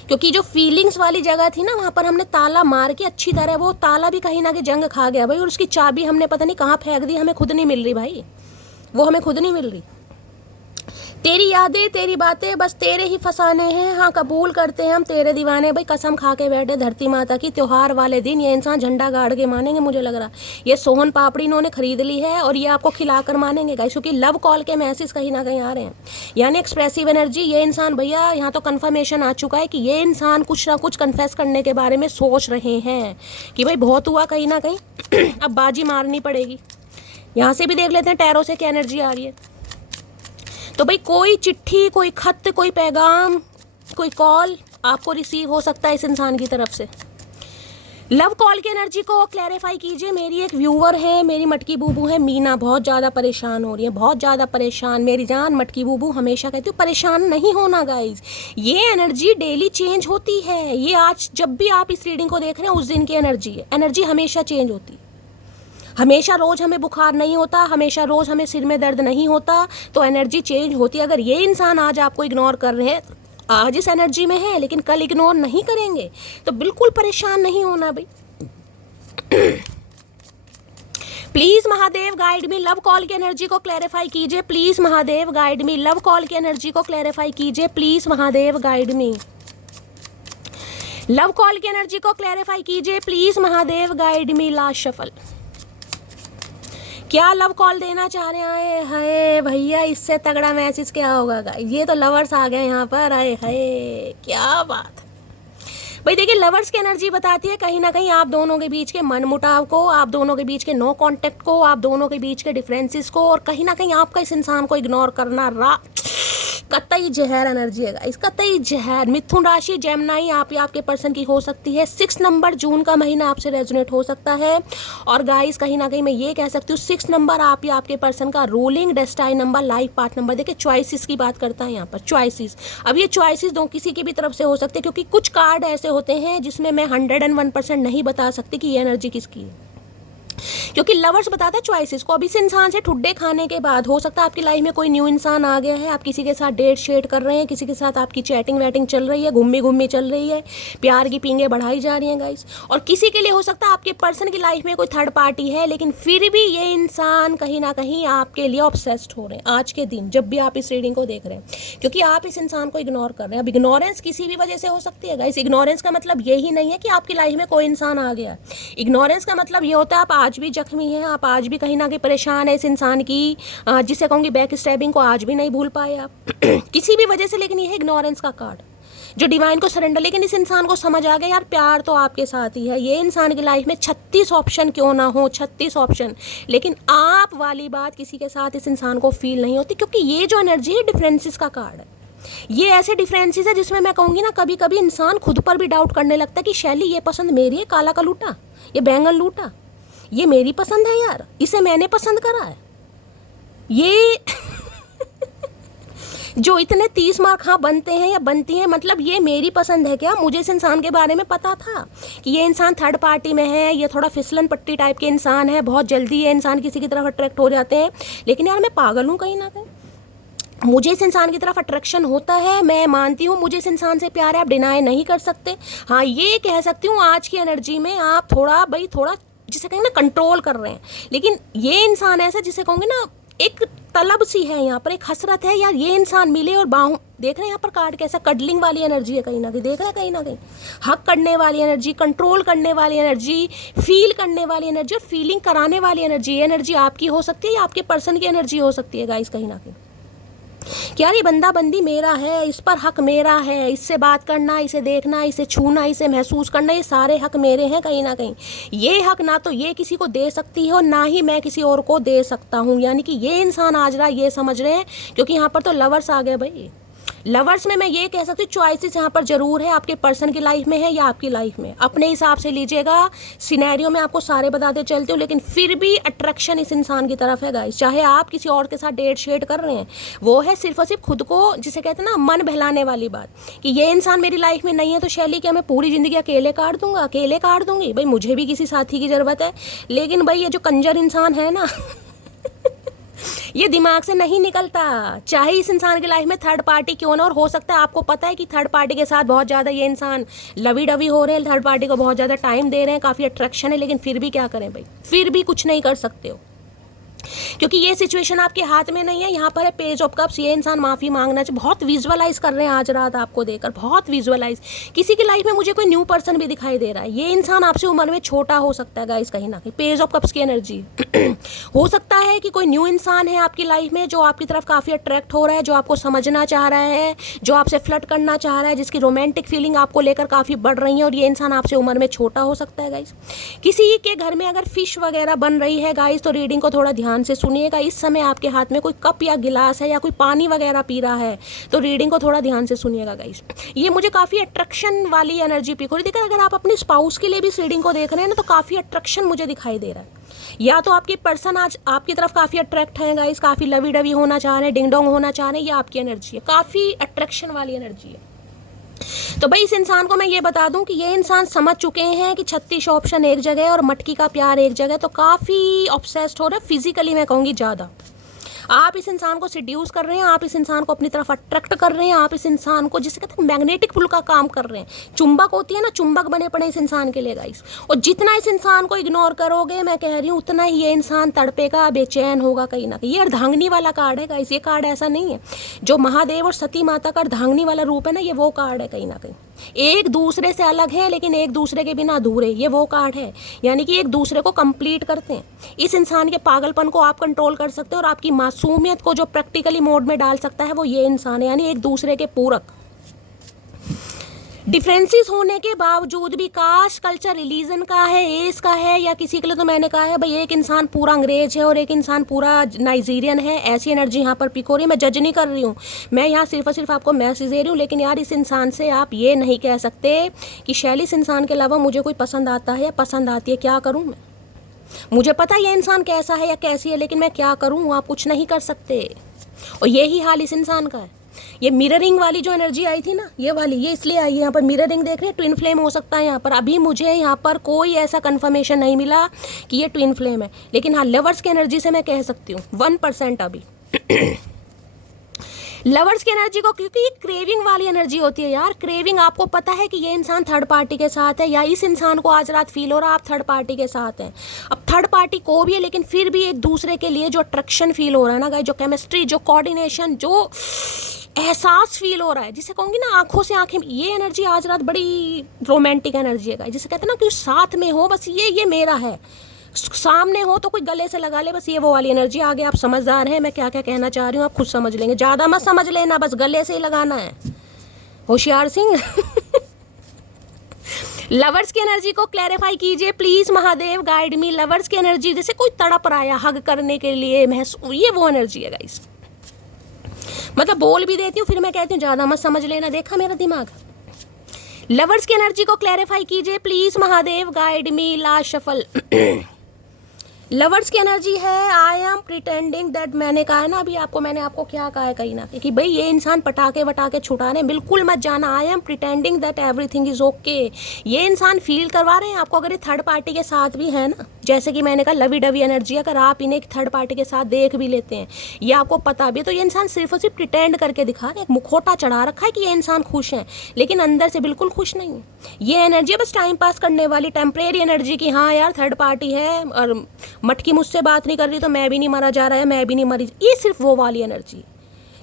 क्योंकि जो फीलिंग्स वाली जगह थी ना, वहाँ पर हमने ताला मार के अच्छी तरह, वो ताला भी कहीं ना कहीं जंग खा गया भाई, और उसकी चाबी हमने पता नहीं कहाँ फेंक दी, हमें खुद नहीं मिल रही भाई, वो हमें खुद नहीं मिल रही। तेरी यादें, तेरी बातें बस तेरे ही फसाने हैं, हाँ कबूल करते हैं हम तेरे दीवाने। भाई कसम खा के बैठे धरती माता की, त्योहार वाले दिन ये इंसान झंडा गाड़ के मानेंगे मुझे लग रहा। ये सोहन पापड़ी इन्होंने खरीद ली है और ये आपको खिलाकर मानेंगे गाइस, क्योंकि लव कॉल के मैसेज कहीं ना कहीं आ रहे हैं, यानी एक्सप्रेसिव एनर्जी। ये इंसान भैया यहाँ तो कन्फर्मेशन आ चुका है कि ये इंसान कुछ ना कुछ कन्फेस करने के बारे में सोच रहे हैं कि भाई बहुत हुआ कहीं ना कहीं, अब बाजी मारनी पड़ेगी। यहाँ से भी देख लेते हैं टैरो से क्या एनर्जी आ रही है। तो भाई कोई चिट्ठी, कोई खत, कोई पैगाम, कोई कॉल आपको रिसीव हो सकता है इस इंसान की तरफ से। लव कॉल की एनर्जी को क्लैरिफाई कीजिए। मेरी एक व्यूअर है, मेरी मटकी बूबू है मीना, बहुत ज़्यादा परेशान हो रही है, बहुत ज़्यादा परेशान। मेरी जान मटकी बूबू, हमेशा कहती हूँ परेशान नहीं होना गाइज, ये एनर्जी डेली चेंज होती है। ये आज जब भी आप इस रीडिंग को देख रहे हैं उस दिन की एनर्जी है, एनर्जी हमेशा चेंज होती है। हमेशा रोज़ हमें बुखार नहीं होता, हमेशा रोज़ हमें सिर में दर्द नहीं होता, तो एनर्जी चेंज होती है। अगर ये इंसान आज आपको इग्नोर कर रहे हैं, आज इस एनर्जी में है लेकिन कल इग्नोर नहीं करेंगे, तो बिल्कुल परेशान नहीं होना भाई। Please Mahadev guide me, love call की एनर्जी को क्लैरिफाई कीजिए। Please Mahadev guide me, love call की एनर्जी को क्लैरिफाई कीजिए। Please Mahadev guide me, love call की एनर्जी को क्लैरिफाई कीजिए। Please Mahadev guide me. Last shuffle, क्या लव कॉल देना चाह रहे हैं? हाय भैया, इससे तगड़ा मैसेज क्या होगा गाइस, ये तो लवर्स आ गए यहाँ पर। हाय हाय क्या बात भाई। देखिए लवर्स की एनर्जी बताती है कहीं ना कहीं आप दोनों के बीच के मनमुटाव को, आप दोनों के बीच के नो कांटेक्ट को, आप दोनों के बीच के डिफरेंसेस को, और कहीं ना कहीं आपका इस इंसान को इग्नोर करना कतई जहर एनर्जी है गाइस, कतई जहर। मिथुन राशि, जेमिनी आप या आपके पर्सन की हो सकती है। 6 नंबर जून का महीना आपसे रेजोनेट हो सकता है। और गाइस कहीं ना कहीं मैं ये कह सकती हूँ 6 नंबर आप या आपके पर्सन का ruling destined number, life part number. देखिए चॉइसेस की बात करता है यहाँ पर, चॉइसेस। अब ये चॉइसेस दो किसी की भी तरफ से हो सकते हैं, क्योंकि कुछ कार्ड ऐसे होते हैं जिसमें मैं 101% नहीं बता सकती कि ये एनर्जी किसकी है, क्योंकि लवर्स बताता है चॉइसेस को। अब इस इंसान से ठुड्डे खाने के बाद हो सकता है आपकी लाइफ में कोई न्यू इंसान आ गया है, आप किसी के साथ डेट शेड कर रहे हैं, किसी के साथ आपकी चैटिंग वैटिंग चल रही है, घूमी घूमी चल रही है, प्यार की पींगे बढ़ाई जा रही हैं गाइस। और किसी के लिए हो सकता है आपके पर्सन की लाइफ में कोई थर्ड पार्टी है, लेकिन फिर भी ये इंसान कहीं ना कहीं आपके लिए ऑब्सेस्ड हो रहे हैं आज के दिन, जब भी आप इस रीडिंग को देख रहे हैं, क्योंकि आप इस इंसान को इग्नोर कर रहे हैं। अब इग्नोरेंस किसी भी वजह से हो सकती है गाइस। इग्नोरेंस का मतलब यही नहीं है कि आपकी लाइफ में कोई इंसान आ गया। इग्नोरेंस का मतलब ये होता है आप आज भी जख्मी हैं, आप आज भी कहीं ना कहीं परेशान है इस इंसान की, जिसे कहूँगी बैक स्टैबिंग को आज भी नहीं भूल पाए आप किसी भी वजह से। लेकिन ये है इग्नोरेंस का कार्ड जो डिवाइन को सरेंडर। लेकिन इस इंसान को समझ आ गया यार प्यार तो आपके साथ ही है। ये इंसान की लाइफ में 36 ऑप्शन क्यों ना हो, 36 ऑप्शन, लेकिन आप वाली बात किसी के साथ इस इंसान को फील नहीं होती, क्योंकि ये जो एनर्जी है डिफरेंसेस का कार्ड है। ये ऐसे डिफरेंसेस है जिसमें मैं कहूँगी ना कभी कभी इंसान खुद पर भी डाउट करने लगता है कि शैली ये पसंद मेरी है, काला का लूटा, ये बैंगन लूटा, ये मेरी पसंद है यार, इसे मैंने पसंद करा है। ये जो इतने 30 मार्क हाँ बनते हैं या बनती हैं, मतलब ये मेरी पसंद है क्या? मुझे इस इंसान के बारे में पता था कि ये इंसान थर्ड पार्टी में है, ये थोड़ा फिसलन पट्टी टाइप के इंसान है, बहुत जल्दी ये इंसान किसी की तरफ अट्रैक्ट हो जाते हैं। लेकिन यार मैं पागल हूँ कहीं ना कहीं, मुझे इस इंसान की तरफ अट्रैक्शन होता है, मैं मानती हूँ मुझे इस इंसान से प्यार है, आप डिनाई नहीं कर सकते। हाँ ये कह सकती हूँ आज की एनर्जी में आप थोड़ा जिसे कहेंगे ना कंट्रोल कर रहे हैं। लेकिन ये इंसान ऐसा जिसे कहूँगी ना एक तलब सी है यहाँ पर, एक हसरत है यार ये इंसान मिले और बाहों, देख रहे हैं यहाँ पर कार्ड कैसा कडलिंग वाली एनर्जी है, कहीं ना कहीं देख रहे हैं, कहीं ना कहीं हक करने वाली एनर्जी, कंट्रोल करने वाली एनर्जी, फील करने वाली एनर्जी और फीलिंग कराने वाली एनर्जी। ये एनर्जी आपकी हो सकती है या आपके पर्सन की एनर्जी हो सकती है गाइस कहीं ना कहीं। क्या ये बंदा बंदी मेरा है, इस पर हक मेरा है, इससे बात करना, इसे देखना, इसे छूना, इसे महसूस करना, ये सारे हक मेरे हैं कहीं ना कहीं। ये हक ना तो ये किसी को दे सकती है और ना ही मैं किसी और को दे सकता हूँ। यानी कि ये इंसान आज रहा ये समझ रहे हैं, क्योंकि यहाँ पर तो लवर्स आ गए भाई, लवर्स में मैं ये कह सकती हूँ चॉइसेस यहाँ पर जरूर है, आपके पर्सन की लाइफ में है या आपकी लाइफ में, अपने हिसाब से लीजिएगा। सिनेरियो में आपको सारे बताते चलते हो, लेकिन फिर भी अट्रैक्शन इस इंसान की तरफ है गाइस। चाहे आप किसी और के साथ डेट शेड कर रहे हैं, वो है सिर्फ और सिर्फ खुद को, जिसे कहते हैं ना मन बहलाने वाली बात, कि ये इंसान मेरी लाइफ में नहीं है तो शैली क्या मैं पूरी ज़िंदगी अकेले काट दूंगा, अकेले काट दूंगी? भाई मुझे भी किसी साथी की ज़रूरत है। लेकिन भाई ये जो कंजर इंसान है ना ये दिमाग से नहीं निकलता, चाहे इस इंसान की लाइफ में थर्ड पार्टी क्यों ना। और हो सकता है आपको पता है कि थर्ड पार्टी के साथ बहुत ज़्यादा ये इंसान लवी डवी हो रहे हैं, थर्ड पार्टी को बहुत ज़्यादा टाइम दे रहे हैं, काफ़ी अट्रैक्शन है, लेकिन फिर भी क्या करें भाई, फिर भी कुछ नहीं कर सकते हो, क्योंकि ये सिचुएशन आपके हाथ में नहीं है। यहाँ पर है पेज ऑफ कप्स, ये इंसान माफ़ी मांगना चाहिए। बहुत विजुअलाइज कर रहे हैं आज रात आपको देखकर, बहुत विजुअलाइज। किसी की लाइफ में मुझे कोई न्यू पर्सन भी दिखाई दे रहा है, ये इंसान आपसे उम्र में छोटा हो सकता है गाइस, कहीं ना कहीं पेज ऑफ कप्स की एनर्जी हो सकता है कि कोई न्यू इंसान है आपकी लाइफ में जो आपकी तरफ काफ़ी अट्रैक्ट हो रहा है, जो आपको समझना चाह रहा है, जो आपसे फ्लर्ट करना चाह रहा है, जिसकी रोमांटिक फीलिंग आपको लेकर काफ़ी बढ़ रही है, और ये इंसान आपसे उम्र में छोटा हो सकता है गाइस। किसी के घर में अगर फिश वगैरह बन रही है गाइस, तो रीडिंग को थोड़ा ध्यान से सुनिएगा। इस समय आपके हाथ में कोई कप या गिलास है या कोई पानी वगैरह पी रहा है, तो रीडिंग को थोड़ा ध्यान से सुनिएगा गाइस। ये मुझे काफ़ी अट्रैक्शन वाली एनर्जी पिक हो रही है। देखिए अगर आप अपने स्पाउस के लिए भी इस रीडिंग को देख रहे हैं ना, तो काफ़ी अट्रैक्शन मुझे दिखाई दे रहा है। या तो आपके पर्सन आज आपकी तरफ काफ़ी अट्रैक्ट है गाइस, काफ़ी लवी डवी होना चाह रहे हैं, डिंग डोंग होना चाह रहे हैं, ये आपकी एनर्जी है, काफ़ी अट्रैक्शन वाली एनर्जी है। तो भाई इस इंसान को मैं ये बता दूं कि ये इंसान समझ चुके हैं कि 36 ऑप्शन एक जगह और मटकी का प्यार एक जगह, तो काफ़ी ऑब्सेस्ड हो रहे हैं, फिजिकली मैं कहूँगी ज़्यादा। आप इस इंसान को सिड्यूस कर रहे हैं, आप इस इंसान को अपनी तरफ अट्रैक्ट कर रहे हैं, आप इस इंसान को जिसे कहते हैं मैग्नेटिक पुल का काम कर रहे हैं। चुंबक होती है ना, चुंबक बने पड़े इस इंसान के लिए गाइस। और जितना इस इंसान को इग्नोर करोगे, मैं कह रही हूँ, उतना ही ये इंसान तड़पेगा, बेचैन होगा कहीं ना कहीं। ये अर्धांगिनी वाला कार्ड है गाइस, ये कार्ड ऐसा नहीं है जो महादेव और सती माता का अर्धांगिनी वाला रूप है ना, ये वो कार्ड है कहीं ना कहीं। एक दूसरे से अलग है लेकिन एक दूसरे के बिना अधूरे, ये वो कार्ड है, यानी कि एक दूसरे को कंप्लीट करते हैं। इस इंसान के पागलपन को आप कंट्रोल कर सकते हो, और आपकी मासूमियत को जो प्रैक्टिकली मोड में डाल सकता है वो ये इंसान है, यानी एक दूसरे के पूरक। डिफरेंसेस होने के बावजूद भी, कास्ट, कल्चर, रिलीजन का है, एज का है, या किसी के लिए तो मैंने कहा है भाई एक इंसान पूरा अंग्रेज है और एक इंसान पूरा नाइजीरियन है, ऐसी एनर्जी यहाँ पर पिक हो रही है। मैं जज नहीं कर रही हूँ, मैं यहाँ सिर्फ और सिर्फ आपको मैसेज दे रही हूँ। लेकिन यार इस इंसान से आप ये नहीं कह सकते कि शैली इस इंसान के अलावा मुझे कोई पसंद आता है या पसंद आती है, क्या करूँ मैं? मुझे पता है ये इंसान कैसा है या कैसी है, लेकिन मैं क्या करूँ? आप कुछ नहीं कर सकते। और यही हाल इस इंसान का है। ये मिररिंग वाली जो एनर्जी आई थी ना, ये वाली, ये इसलिए आई है। यहाँ पर मिररिंग देख रहे हैं, ट्विन फ्लेम हो सकता है यहाँ पर। अभी मुझे यहाँ पर कोई ऐसा कंफर्मेशन नहीं मिला कि ये ट्विन फ्लेम है, लेकिन हाँ लवर्स की एनर्जी से मैं कह सकती हूँ 1% अभी लवर्स की एनर्जी को, क्योंकि ये क्रेविंग वाली एनर्जी होती है यार। क्रेविंग, आपको पता है कि ये इंसान थर्ड पार्टी के साथ है, या इस इंसान को आज रात फील हो रहा है आप थर्ड पार्टी के साथ हैं। अब थर्ड पार्टी को भी है, लेकिन फिर भी एक दूसरे के लिए जो अट्रैक्शन फील हो रहा है ना गाइस, जो केमिस्ट्री, जो कोऑर्डिनेशन, जो एहसास फील हो रहा है, जिसे कहूँगी ना आंखों से आंखें, ये एनर्जी आज रात बड़ी रोमांटिक एनर्जी है गाइस। जिसे कहते हैं ना कि साथ में हो, बस ये मेरा है, सामने हो तो कोई गले से लगा ले, बस ये वो वाली एनर्जी। आगे आप समझदार हैं, मैं क्या क्या कहना चाह रही हूँ आप खुद समझ लेंगे, ज़्यादा मत समझ लेना, बस गले से ही लगाना है, होशियार सिंह लवर्स की एनर्जी को क्लैरिफाई कीजिए please, Mahadev guide me. Lovers की एनर्जी जैसे कोई तड़प रहा है हग करने के लिए, ये वो एनर्जी है गाइस। मतलब बोल भी देती हूँ फिर मैं कहती हूँ ज़्यादा मत समझ लेना, देखा मेरा दिमाग। लवर्स की एनर्जी को क्लैरिफाई कीजिए please, Mahadev guide me. Last shuffle lovers की एनर्जी है, आई एम प्रिटेंडिंग दैट। मैंने कहा है ना अभी आपको, मैंने आपको क्या कहा है कहीं ना कि भाई ये इंसान पटाखे वटाखे छुटाने बिल्कुल मत जाना। I am pretending that everything is okay. ये इंसान फील करवा रहे हैं आपको, अगर ये थर्ड पार्टी के साथ भी है ना, जैसे कि मैंने कहा लवी डवी एनर्जी, अगर आप इन्हें थर्ड पार्टी के साथ देख भी लेते हैं, ये आपको पता भी है, तो ये इंसान सिर्फ और सिर्फ प्रिटेंड करके दिखा रहे हैं, एक मुखौटा चढ़ा रखा है कि ये इंसान खुश है, लेकिन अंदर से बिल्कुल खुश नहीं है। ये एनर्जी बस टाइम पास करने वाली टेम्परेरी एनर्जी की, हाँ यार थर्ड पार्टी है और मटकी मुझसे बात नहीं कर रही तो मैं भी नहीं मारा जा रहा है, मैं भी नहीं मरी, ये सिर्फ वो वाली एनर्जी।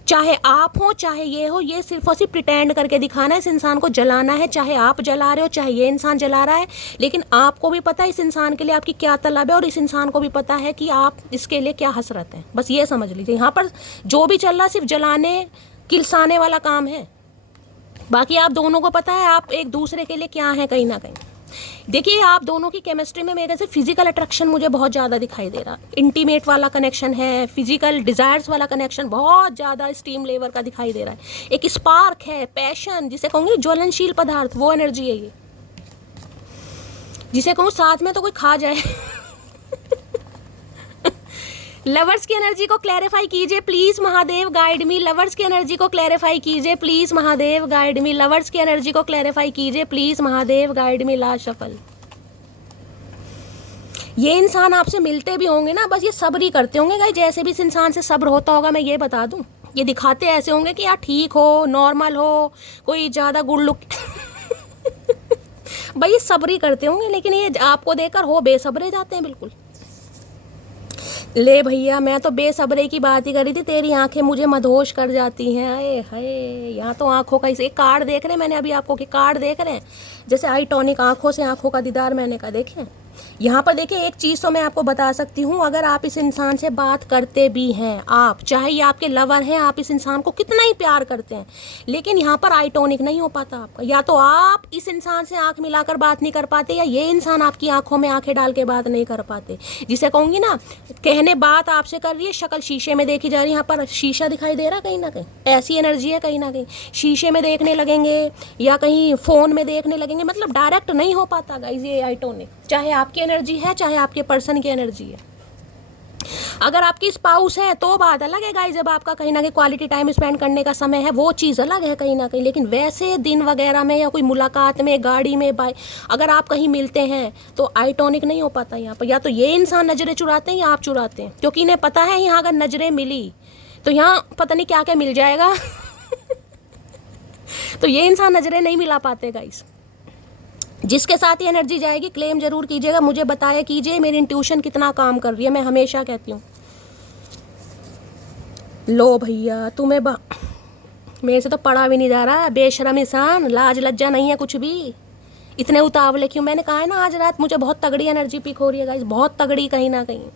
चाहे आप हो चाहे ये हो, ये सिर्फ और सिर्फ प्रिटेंड करके दिखाना है, इस इंसान को जलाना है। चाहे आप जला रहे हो चाहे ये इंसान जला रहा है, लेकिन आपको भी पता है इस इंसान के लिए आपकी क्या तलब है, और इस इंसान को भी पता है कि आप इसके लिए क्या हसरत है। बस ये समझ लीजिए, यहाँ पर जो भी चल रहा सिर्फ जलाने किलसाने वाला काम है। बाकी आप दोनों को पता है आप एक दूसरे के लिए क्या है कहीं ना कहीं। देखिए आप दोनों की केमिस्ट्री में मेरे से फिजिकल अट्रैक्शन मुझे बहुत ज़्यादा दिखाई दे रहा, इंटीमेट वाला कनेक्शन है, फिजिकल डिज़ायर्स वाला कनेक्शन बहुत ज़्यादा स्टीम लेवल का दिखाई दे रहा है। एक स्पार्क है, पैशन जिसे कहूँगी ज्वलनशील पदार्थ, वो एनर्जी है ये, जिसे कहूँ साथ में तो कोई खा जाए। लवर्स की एनर्जी को क्लैरिफाई कीजिए please Mahadev, guide me. Lovers की एनर्जी को क्लैरिफाई कीजिए please Mahadev, guide me. Lovers की एनर्जी को क्लैरिफाई कीजिए please Mahadev, guide me. Last shuffle. ये इंसान आपसे मिलते भी होंगे ना, बस ये सब्र ही करते होंगे गाइस, जैसे भी इस इंसान से सब्र होता होगा मैं ये बता दूं। ये दिखाते ऐसे होंगे कि यार ठीक हो, नॉर्मल हो, कोई ज़्यादा गुड लुक भाई ये सब्र ही करते होंगे, लेकिन ये आपको देखकर हो बेसब्रे जाते हैं बिल्कुल। ले भैया मैं तो बेसब्रे की बात ही करी थी, तेरी आंखें मुझे मदहोश कर जाती हैं। अरे हाय, यहाँ तो आंखों का एक कार्ड देख रहे हैं मैंने अभी आपको, कि कार्ड देख रहे हैं जैसे आई टॉनिक, आंखों से आंखों का दीदार मैंने कहा। देखें यहाँ पर, देखिए एक चीज़ तो मैं आपको बता सकती हूँ, अगर आप इस इंसान से बात करते भी हैं, आप चाहे ये आपके लवर हैं, आप इस इंसान को कितना ही प्यार करते हैं, लेकिन यहाँ पर आइटोनिक नहीं हो पाता आपका। या तो आप इस इंसान से आंख मिलाकर बात नहीं कर पाते, या ये इंसान आपकी आंखों में आंखें डाल के बात नहीं कर पाते। जिसे कहूँगी ना, कहने बात आपसे कर रही है, शक्ल शीशे में देखी जा रही है। यहाँ पर शीशा दिखाई दे रहा कहीं ना कहीं, ऐसी एनर्जी है कहीं ना कहीं। शीशे में देखने लगेंगे या कहीं फ़ोन में देखने लगेंगे, मतलब डायरेक्ट नहीं हो पाता गाइज ये आइटोनिक, चाहे आपकी एनर्जी है चाहे आपके पर्सन की एनर्जी है। अगर आपकी स्पाउस है तो बात अलग है गाइस, जब आपका कहीं ना कहीं क्वालिटी टाइम स्पेंड करने का समय है, वो चीज़ अलग है कहीं ना कहीं। लेकिन वैसे दिन वगैरह में या कोई मुलाकात में, गाड़ी में, बाइक, अगर आप कहीं मिलते हैं तो आइटोनिक नहीं हो पाता यहाँ पर। या तो ये इंसान नज़रें चुराते हैं या आप चुराते हैं, क्योंकि इन्हें पता है यहाँ अगर नज़रें मिली तो यहाँ पता नहीं क्या क्या मिल जाएगा तो ये इंसान नज़रें नहीं मिला पाते गाइस। जिसके साथ ही एनर्जी जाएगी क्लेम जरूर कीजिएगा, मुझे बताया कीजिए मेरी इंट्यूशन कितना काम कर रही है, मैं हमेशा कहती हूँ। लो भैया तुम्हें मेरे से तो पढ़ा भी नहीं जा रहा, बेशरम इंसान, लाज लज्जा नहीं है कुछ भी, इतने उतावले क्यों। मैंने कहा है ना आज रात मुझे बहुत तगड़ी एनर्जी पिक हो रही है गाइस, बहुत तगड़ी कहीं ना कहीं।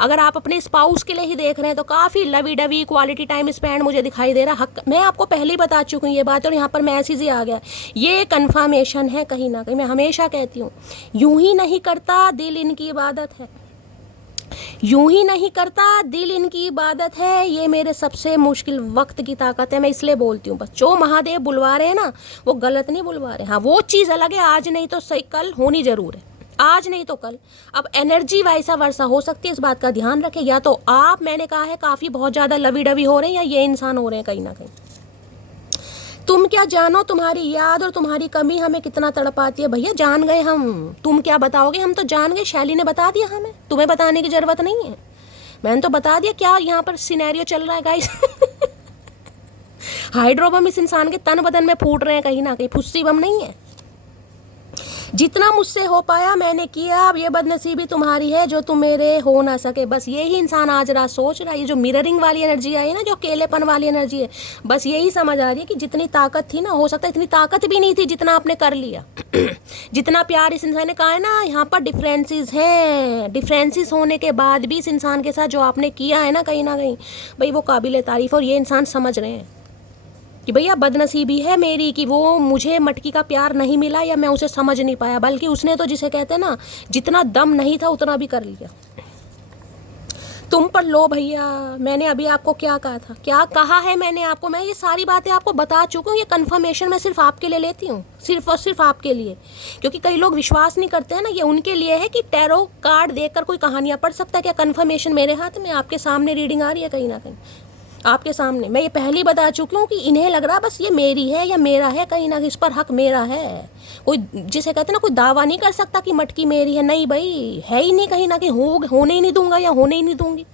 अगर आप अपने स्पाउस के लिए ही देख रहे हैं तो काफ़ी lovey dovey quality time spend मुझे दिखाई दे रहा। हक मैं आपको पहले ही बता चुकी हूँ ये बात, और यहाँ पर मैसेज ही आ गया, ये कन्फर्मेशन है कहीं ना कहीं। मैं हमेशा कहती हूँ यूं ही नहीं करता दिल इनकी इबादत है, यूं ही नहीं करता दिल इनकी इबादत है, ये मेरे सबसे मुश्किल वक्त की ताकत है। मैं इसलिए बोलती हूँ बस, जो महादेव बुलवा रहे हैं ना वो गलत नहीं बुलवा रहे। हाँ वो चीज़ अलग है, आज नहीं तो सही कल होनी ज़रूर है, आज नहीं तो कल। अब एनर्जी वैसा वर्षा हो सकती है, इस बात का ध्यान रखें। या तो आप, मैंने कहा है काफ़ी बहुत ज़्यादा लवी डवी हो रहे हैं, या ये इंसान हो रहे हैं कहीं ना कहीं। तुम क्या जानो तुम्हारी याद और तुम्हारी कमी हमें कितना तड़पाती है। भैया जान गए हम, तुम क्या बताओगे, हम तो जान गए, शैली ने बता दिया हमें, तुम्हें बताने की ज़रूरत नहीं है। मैंने तो बता दिया क्या यहाँ पर सिनेरियो चल रहा है गाइस हाइड्रो बम इस इंसान के तन बदन में फूट रहे हैं कहीं ना कहीं, फुस्सी बम नहीं है। जितना मुझसे हो पाया मैंने किया, अब ये बदनसीबी तुम्हारी है जो तुम मेरे हो ना सके। बस यही इंसान आज रात सोच रहा है, ये जो मिररिंग वाली एनर्जी आई ना, जो अकेलेपन वाली एनर्जी है, बस यही समझ आ रही है कि जितनी ताकत थी ना, हो सकता है इतनी ताकत भी नहीं थी जितना आपने कर लिया जितना प्यार इस इंसान ने कहा है ना, यहाँ पर डिफरेंसेस हैं, डिफरेंसेस होने के बाद भी इस इंसान के साथ जो आपने किया है ना कहीं भाई वो काबिल तारीफ़। और ये इंसान समझ रहे हैं कि भैया बदनसीबी है मेरी कि वो मुझे मटकी का प्यार नहीं मिला, या मैं उसे समझ नहीं पाया, बल्कि उसने तो जिसे कहते हैं ना, जितना दम नहीं था उतना भी कर लिया तुम पर। लो भैया मैंने अभी आपको क्या कहा था, क्या कहा है मैंने आपको, मैं ये सारी बातें आपको बता चुकी हूँ। ये कन्फर्मेशन मैं सिर्फ आपके लिए लेती हूँ, सिर्फ और सिर्फ आपके लिए, क्योंकि कई लोग विश्वास नहीं करते हैं ना, ये उनके लिए है कि टैरो कार्ड देखकर कोई कहानियाँ पढ़ सकता है क्या। कन्फर्मेशन मेरे हाथ में, आपके सामने रीडिंग आ रही है कहीं ना कहीं आपके सामने। मैं ये पहले ही बता चुकी हूँ कि इन्हें लग रहा बस ये मेरी है या मेरा है, कहीं ना कहीं इस पर हक मेरा है। कोई जिसे कहते हैं ना, कोई दावा नहीं कर सकता कि मटकी मेरी है, नहीं भाई है ही नहीं, कहीं ना कहीं होने ही नहीं दूंगा या होने ही नहीं दूंगी।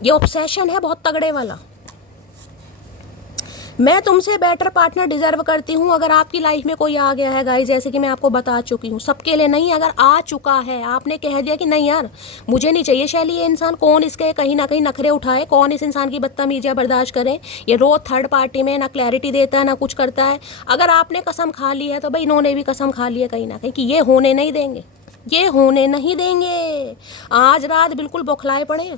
ये ऑब्सेशन है बहुत तगड़े वाला। मैं तुमसे बेटर पार्टनर डिजर्व करती हूँ। अगर आपकी लाइफ में कोई आ गया है गाइस, जैसे कि मैं आपको बता चुकी हूँ, सबके लिए नहीं, अगर आ चुका है, आपने कह दिया कि नहीं यार मुझे नहीं चाहिए शैली ये इंसान, कौन इसके कहीं ना कहीं नखरे उठाए, कौन इस इंसान की बदतमीजियाँ बर्दाश्त करे, ये रोज थर्ड पार्टी में ना क्लैरिटी देता है ना कुछ करता है। अगर आपने कसम खा ली है तो भाई इन्होंने भी कसम खा ली है कहीं ना कहीं कि ये होने नहीं देंगे, ये होने नहीं देंगे। आज रात बिल्कुल बौखलाए पड़े,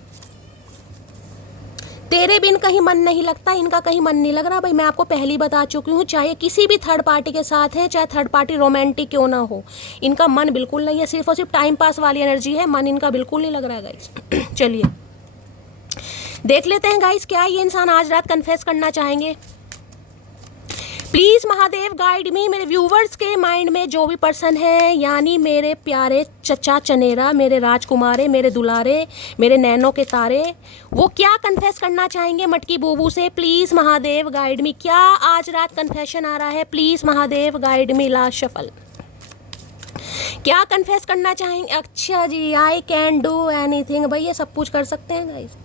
तेरे बिन कहीं मन नहीं लगता, इनका कहीं मन नहीं लग रहा भाई। मैं आपको पहले ही बता चुकी हूँ, चाहे किसी भी थर्ड पार्टी के साथ है, चाहे थर्ड पार्टी रोमांटिक क्यों ना हो, इनका मन बिल्कुल नहीं है। सिर्फ और सिर्फ टाइम पास वाली एनर्जी है, मन इनका बिल्कुल नहीं लग रहा है गाइस। चलिए देख लेते हैं गाइस, क्या ये इंसान आज रात कन्फेस करना चाहेंगे। प्लीज़ महादेव गाइड मी। मेरे व्यूवर्स के माइंड में जो भी पर्सन है, यानी मेरे प्यारे चचा चनेरा, मेरे राजकुमारे, मेरे दुलारे, मेरे नैनों के तारे, वो क्या कन्फेस करना चाहेंगे मटकी बूबू से। प्लीज़ महादेव गाइड मी। क्या आज रात कन्फेशन आ रहा है? Please Mahadev guide me. Last shuffle. क्या कन्फेस करना चाहेंगे? अच्छा जी, आई कैन डू एनीथिंग। भाई ये सब कुछ कर सकते हैं गाइस।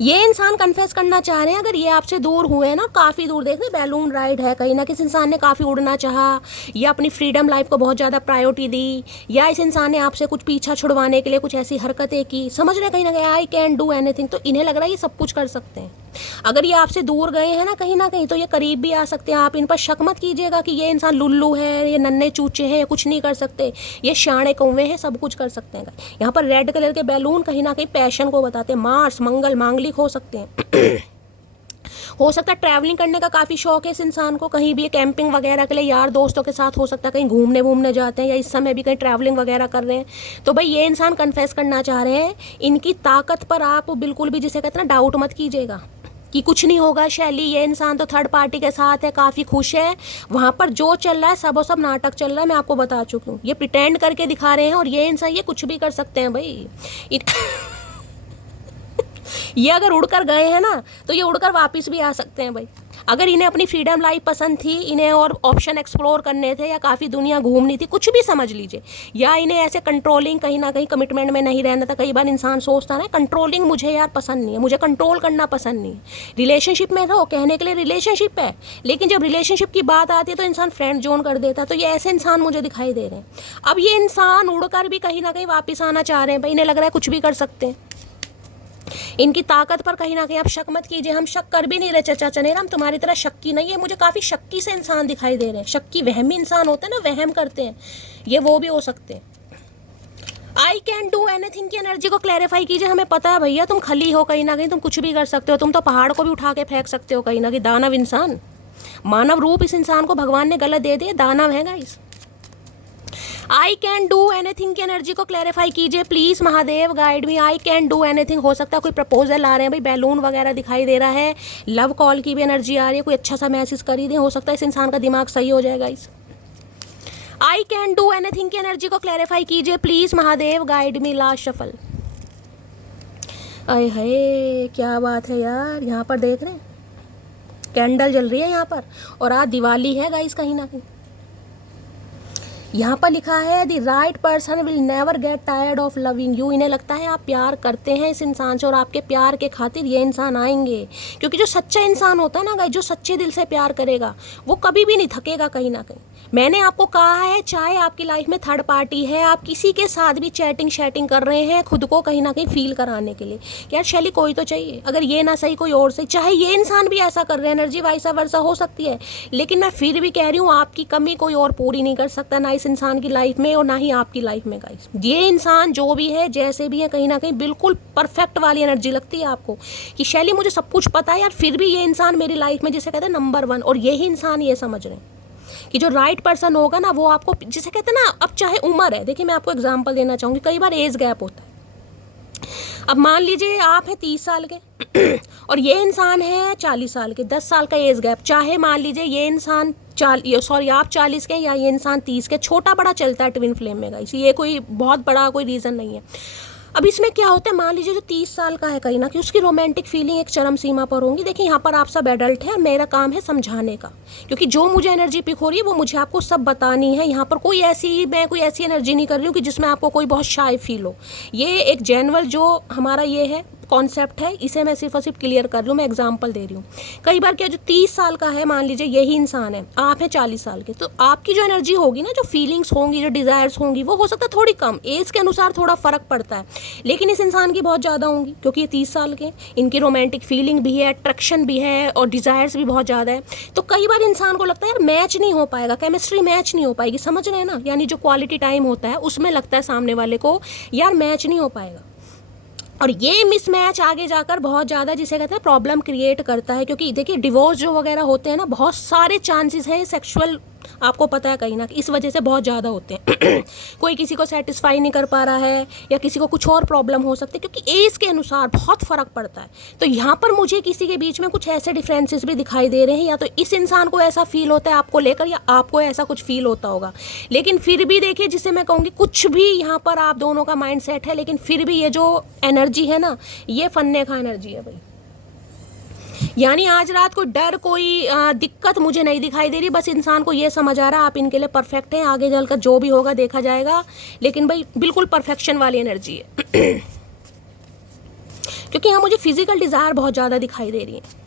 ये इंसान कन्फेस करना चाह रहे हैं, अगर ये आपसे दूर हुए ना, काफ़ी दूर, देखने बैलून राइड है, कहीं ना किसी इंसान ने काफ़ी उड़ना चाहा, या अपनी फ्रीडम लाइफ को बहुत ज़्यादा प्रायोरिटी दी, या इस इंसान ने आपसे कुछ पीछा छुड़वाने के लिए कुछ ऐसी हरकतें की, समझ रहे कहीं ना कहीं आई कैन डू एनीथिंग। तो इन्हें लग रहा है ये सब कुछ कर सकते हैं। अगर ये आपसे दूर गए हैं ना कहीं तो ये करीब भी आ सकते हैं। आप इन पर शक मत कीजिएगा कि ये इंसान लुल्लू है, ये नन्हे चूचे हैं, ये कुछ नहीं कर सकते, ये शाणे कौवे हैं, सब कुछ कर सकते हैं। यहाँ पर रेड कलर के बैलून कहीं ना कहीं पैशन को बताते हैं। मार्स, मंगल, मांगलिक हो सकते हैं। हो सकता है ट्रैवलिंग करने का काफ़ी शौक है इस इंसान को, कहीं भी कैंपिंग वगैरह के लिए यार दोस्तों के साथ, हो सकता है कहीं घूमने वूमने जाते हैं, या इस समय भी कहीं ट्रैवलिंग वगैरह कर रहे हैं। तो भाई ये इंसान कन्फेस करना चाह रहे हैं। इनकी ताकत पर आप बिल्कुल भी, जिसे कहते हैं ना, डाउट मत कीजिएगा कि कुछ नहीं होगा शैली, ये इंसान तो थर्ड पार्टी के साथ है, काफ़ी खुश है। वहाँ पर जो चल रहा है सब नाटक चल रहा है, मैं आपको बता चुकी हूँ। ये प्रिटेंड करके दिखा रहे हैं, और ये इंसान ये कुछ भी कर सकते हैं भाई। ये अगर उड़कर गए हैं ना, तो ये उड़कर वापस भी आ सकते हैं भाई। अगर इन्हें अपनी फ्रीडम लाइफ पसंद थी, इन्हें और ऑप्शन एक्सप्लोर करने थे, या काफ़ी दुनिया घूमनी थी, कुछ भी समझ लीजिए, या इन्हें ऐसे कंट्रोलिंग, कहीं ना कहीं कमिटमेंट में नहीं रहना था। कई बार इंसान सोचता है ना, कंट्रोलिंग मुझे यार पसंद नहीं है, मुझे कंट्रोल करना पसंद नहीं है। रिलेशनशिप में रहो, कहने के लिए रिलेशनशिप है, लेकिन जब रिलेशनशिप की बात आती है तो इंसान फ्रेंड जोन कर देता है। तो ये ऐसे इंसान मुझे दिखाई दे रहे हैं। अब ये इंसान उड़कर भी कहीं ना कहीं वापस आना चाह रहे हैं भाई। इन्हें लग रहा है कुछ भी कर सकते हैं। इनकी ताकत पर कहीं ना कहीं आप शक मत कीजिए। हम शक कर भी नहीं रहे चचा चनेरा, हम तुम्हारी तरह शक्की नहीं है। मुझे काफ़ी शक्की से इंसान दिखाई दे रहे हैं। शक्की वहमी इंसान होते हैं ना, वहम करते हैं, ये वो भी हो सकते हैं। आई कैन डू एनीथिंग की एनर्जी को क्लैरिफाई कीजिए। हमें पता है भैया तुम खली हो, कहीं ना कहीं तुम कुछ भी कर सकते हो। तुम तो पहाड़ को भी उठा के फेंक सकते हो कहीं ना कहीं। दानव इंसान, मानव रूप इस इंसान को भगवान ने गलत दे दिया, दानव है guys. I can do anything की एनर्जी को क्लैरिफाई कीजिए please Mahadev guide me. I can do anything, हो सकता है कोई प्रपोजल आ रहे हैं भाई, बैलून वगैरह दिखाई दे रहा है, लव कॉल की भी एनर्जी आ रही है, कोई अच्छा सा मैसेज कर ही दें, हो सकता है इस इंसान का दिमाग सही हो जाएगा। इस आई कैन डू एनीथिंग की एनर्जी को क्लैरिफाई कीजिए please Mahadev guide me. Last shuffle. अरे है, क्या बात है यार। यहाँ पर देख रहे हैं कैंडल जल रही है यहाँ पर, और आज दिवाली है गाइस। कहीं ना कहीं यहाँ पर लिखा है the right person will never get tired of loving you. इन्हें लगता है आप प्यार करते हैं इस इंसान से, और आपके प्यार के खातिर ये इंसान आएंगे। क्योंकि जो सच्चा इंसान होता है ना गाइस, जो सच्चे दिल से प्यार करेगा, वो कभी भी नहीं थकेगा कहीं ना कहीं। मैंने आपको कहा है, चाहे आपकी लाइफ में थर्ड पार्टी है, आप किसी के साथ भी चैटिंग शैटिंग कर रहे हैं, खुद को कहीं ना कहीं फील कराने के लिए, यार शैली कोई तो चाहिए। अगर ये ना सही कोई और सही, चाहे ये इंसान भी ऐसा कर रहे हैं, एनर्जी वाइसा वर्सा हो सकती है, लेकिन मैं फिर भी कह रही हूँ आपकी कमी कोई और पूरी नहीं कर सकता, ना इस इंसान की लाइफ में और ना ही आपकी लाइफ में गाइस। ये इंसान जो भी है, जैसे भी है, कहीं ना कहीं बिल्कुल परफेक्ट वाली एनर्जी लगती है आपको कि शैली मुझे सब कुछ पता है यार, फिर भी ये इंसान मेरी लाइफ में, जिसे कहते हैं नंबर 1। और यही इंसान ये समझ रहे हैं कि जो राइट पर्सन होगा ना, वो आपको, जिसे कहते हैं ना, अब चाहे उम्र है, देखिए मैं आपको एग्जांपल देना चाहूँगी, कई बार एज गैप होता है। अब मान लीजिए आप हैं 30 साल के और ये इंसान है 40 साल के, 10 साल का एज गैप। चाहे मान लीजिए ये इंसान आप 40 के या ये इंसान 30 के, छोटा बड़ा चलता है ट्विन फ्लेम में गाइस, ये कोई बहुत बड़ा कोई रीज़न नहीं है। अब इसमें क्या होता है, मान लीजिए जो 30 साल का है, कहीं ना कि उसकी रोमांटिक फीलिंग एक चरम सीमा पर होंगी। देखिए यहाँ पर आप सब एडल्ट हैं, मेरा काम है समझाने का, क्योंकि जो मुझे एनर्जी पिक हो रही है वो मुझे आपको सब बतानी है। यहाँ पर मैं कोई ऐसी एनर्जी नहीं कर रही हूँ कि जिसमें आपको कोई बहुत शाय फील हो। ये एक जेनरल जो हमारा ये है कॉन्सेप्ट है, इसे मैं सिर्फ और सिर्फ क्लियर कर रही हूँ, मैं एग्जांपल दे रही हूँ। कई बार क्या, जो 30 साल का है, मान लीजिए यही इंसान है, आप हैं 40 साल के, तो आपकी जो एनर्जी होगी ना, जो फीलिंग्स होंगी, जो डिज़ायर्स होंगी, वो हो सकता है थोड़ी कम, एज के अनुसार थोड़ा फ़र्क पड़ता है, लेकिन इस इंसान की बहुत ज़्यादा होंगी, क्योंकि ये 30 साल के, इनकी रोमांटिक फीलिंग भी है, अट्रैक्शन भी है, और डिज़ायर्स भी बहुत ज़्यादा है। तो कई बार इंसान को लगता है यार मैच नहीं हो पाएगा, केमिस्ट्री मैच नहीं हो पाएगी, समझ रहे हैं ना, यानी जो क्वालिटी टाइम होता है उसमें लगता है सामने वाले को यार मैच नहीं हो पाएगा। और ये मिसमैच आगे जाकर बहुत ज़्यादा जिसे कहते हैं प्रॉब्लम क्रिएट करता है, क्योंकि देखिए डिवोर्स जो वगैरह होते हैं ना, बहुत सारे चांसेस हैं सेक्सुअल, आपको पता है कहीं ना इस वजह से बहुत ज़्यादा होते हैं। कोई किसी को सेटिस्फाई नहीं कर पा रहा है, या किसी को कुछ और प्रॉब्लम हो सकती है, क्योंकि एज के अनुसार बहुत फ़र्क पड़ता है। तो यहाँ पर मुझे किसी के बीच में कुछ ऐसे डिफरेंसेस भी दिखाई दे रहे हैं, या तो इस इंसान को ऐसा फील होता है आपको लेकर, या आपको ऐसा कुछ फील होता होगा। लेकिन फिर भी देखिए, जिसे मैं कहूँगी कुछ भी यहाँ पर आप दोनों का माइंड सेट है, लेकिन फिर भी ये जो एनर्जी है ना, ये फन्ने का एनर्जी है भाई। यानी आज रात कोई डर, कोई दिक्कत मुझे नहीं दिखाई दे रही। बस इंसान को ये समझ आ रहा है आप इनके लिए परफेक्ट हैं, आगे चलकर जो भी होगा देखा जाएगा। लेकिन भाई बिल्कुल परफेक्शन वाली एनर्जी है। क्योंकि यहाँ मुझे फिजिकल डिज़ायर बहुत ज़्यादा दिखाई दे रही है।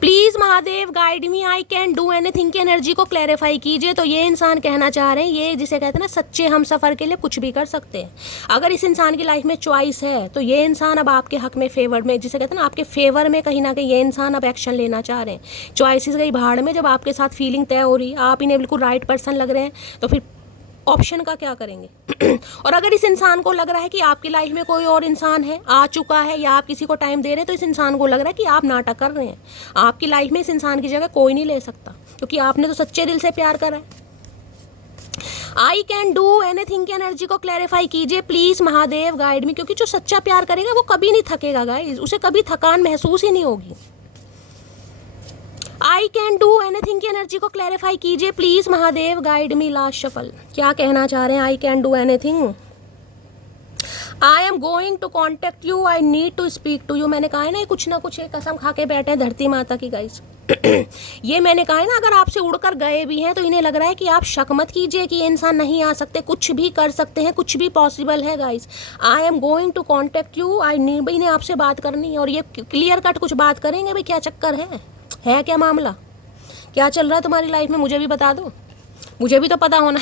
Please Mahadev guide me, I can do anything की एनर्जी को क्लैरिफाई कीजिए। तो ये इंसान कहना चाह रहे हैं, ये जिसे कहते हैं ना सच्चे हम सफ़र के लिए कुछ भी कर सकते हैं। अगर इस इंसान की लाइफ में चॉइस है, तो ये इंसान अब आपके हक में, फेवर में, जिसे कहते हैं ना आपके फेवर में कहीं ना कहीं ये इंसान अब एक्शन लेना चाह रहे हैं। चॉइसेस गई भाड़ में, जब आपके साथ फीलिंग तय हो रही है, आप इन्हें बिल्कुल राइट पर्सन लग रहे हैं, तो फिर ऑप्शन का क्या करेंगे। और अगर इस इंसान को लग रहा है कि आपकी लाइफ में कोई और इंसान है, आ चुका है, या आप किसी को टाइम दे रहे हैं, तो इस इंसान को लग रहा है कि आप नाटक कर रहे हैं। आपकी लाइफ में इस इंसान की जगह कोई नहीं ले सकता, क्योंकि आपने तो सच्चे दिल से प्यार करा है। आई कैन डू एनीथिंग की एनर्जी को क्लैरिफाई कीजिए प्लीज़ महादेव गाइड मी। क्योंकि जो सच्चा प्यार करेगा वो कभी नहीं थकेगा गाइस, उसे कभी थकान महसूस ही नहीं होगी। आई कैन डू एनीथिंग की एनर्जी को क्लैरिफाई कीजिए please Mahadev guide me. Last shuffle क्या कहना चाह रहे हैं। I can do anything, I am going to contact you, I need to speak to you. मैंने कहा है ना, ये कुछ ना कुछ एक कसम खा के बैठे हैं धरती माता की गाइस। ये मैंने कहा है ना, अगर आपसे उड़कर गए भी हैं तो इन्हें लग रहा है कि आप शक मत कीजिए कि ये इंसान नहीं आ सकते, कुछ भी कर सकते हैं, कुछ भी पॉसिबल है guys. I am going to contact you, I need, इन्हें आपसे बात करनी है। और ये क्लियर कट कुछ बात करेंगे भाई, क्या चक्कर है क्या मामला, क्या चल रहा है तुम्हारी लाइफ में, मुझे भी बता दो। मुझे भी तो पता होना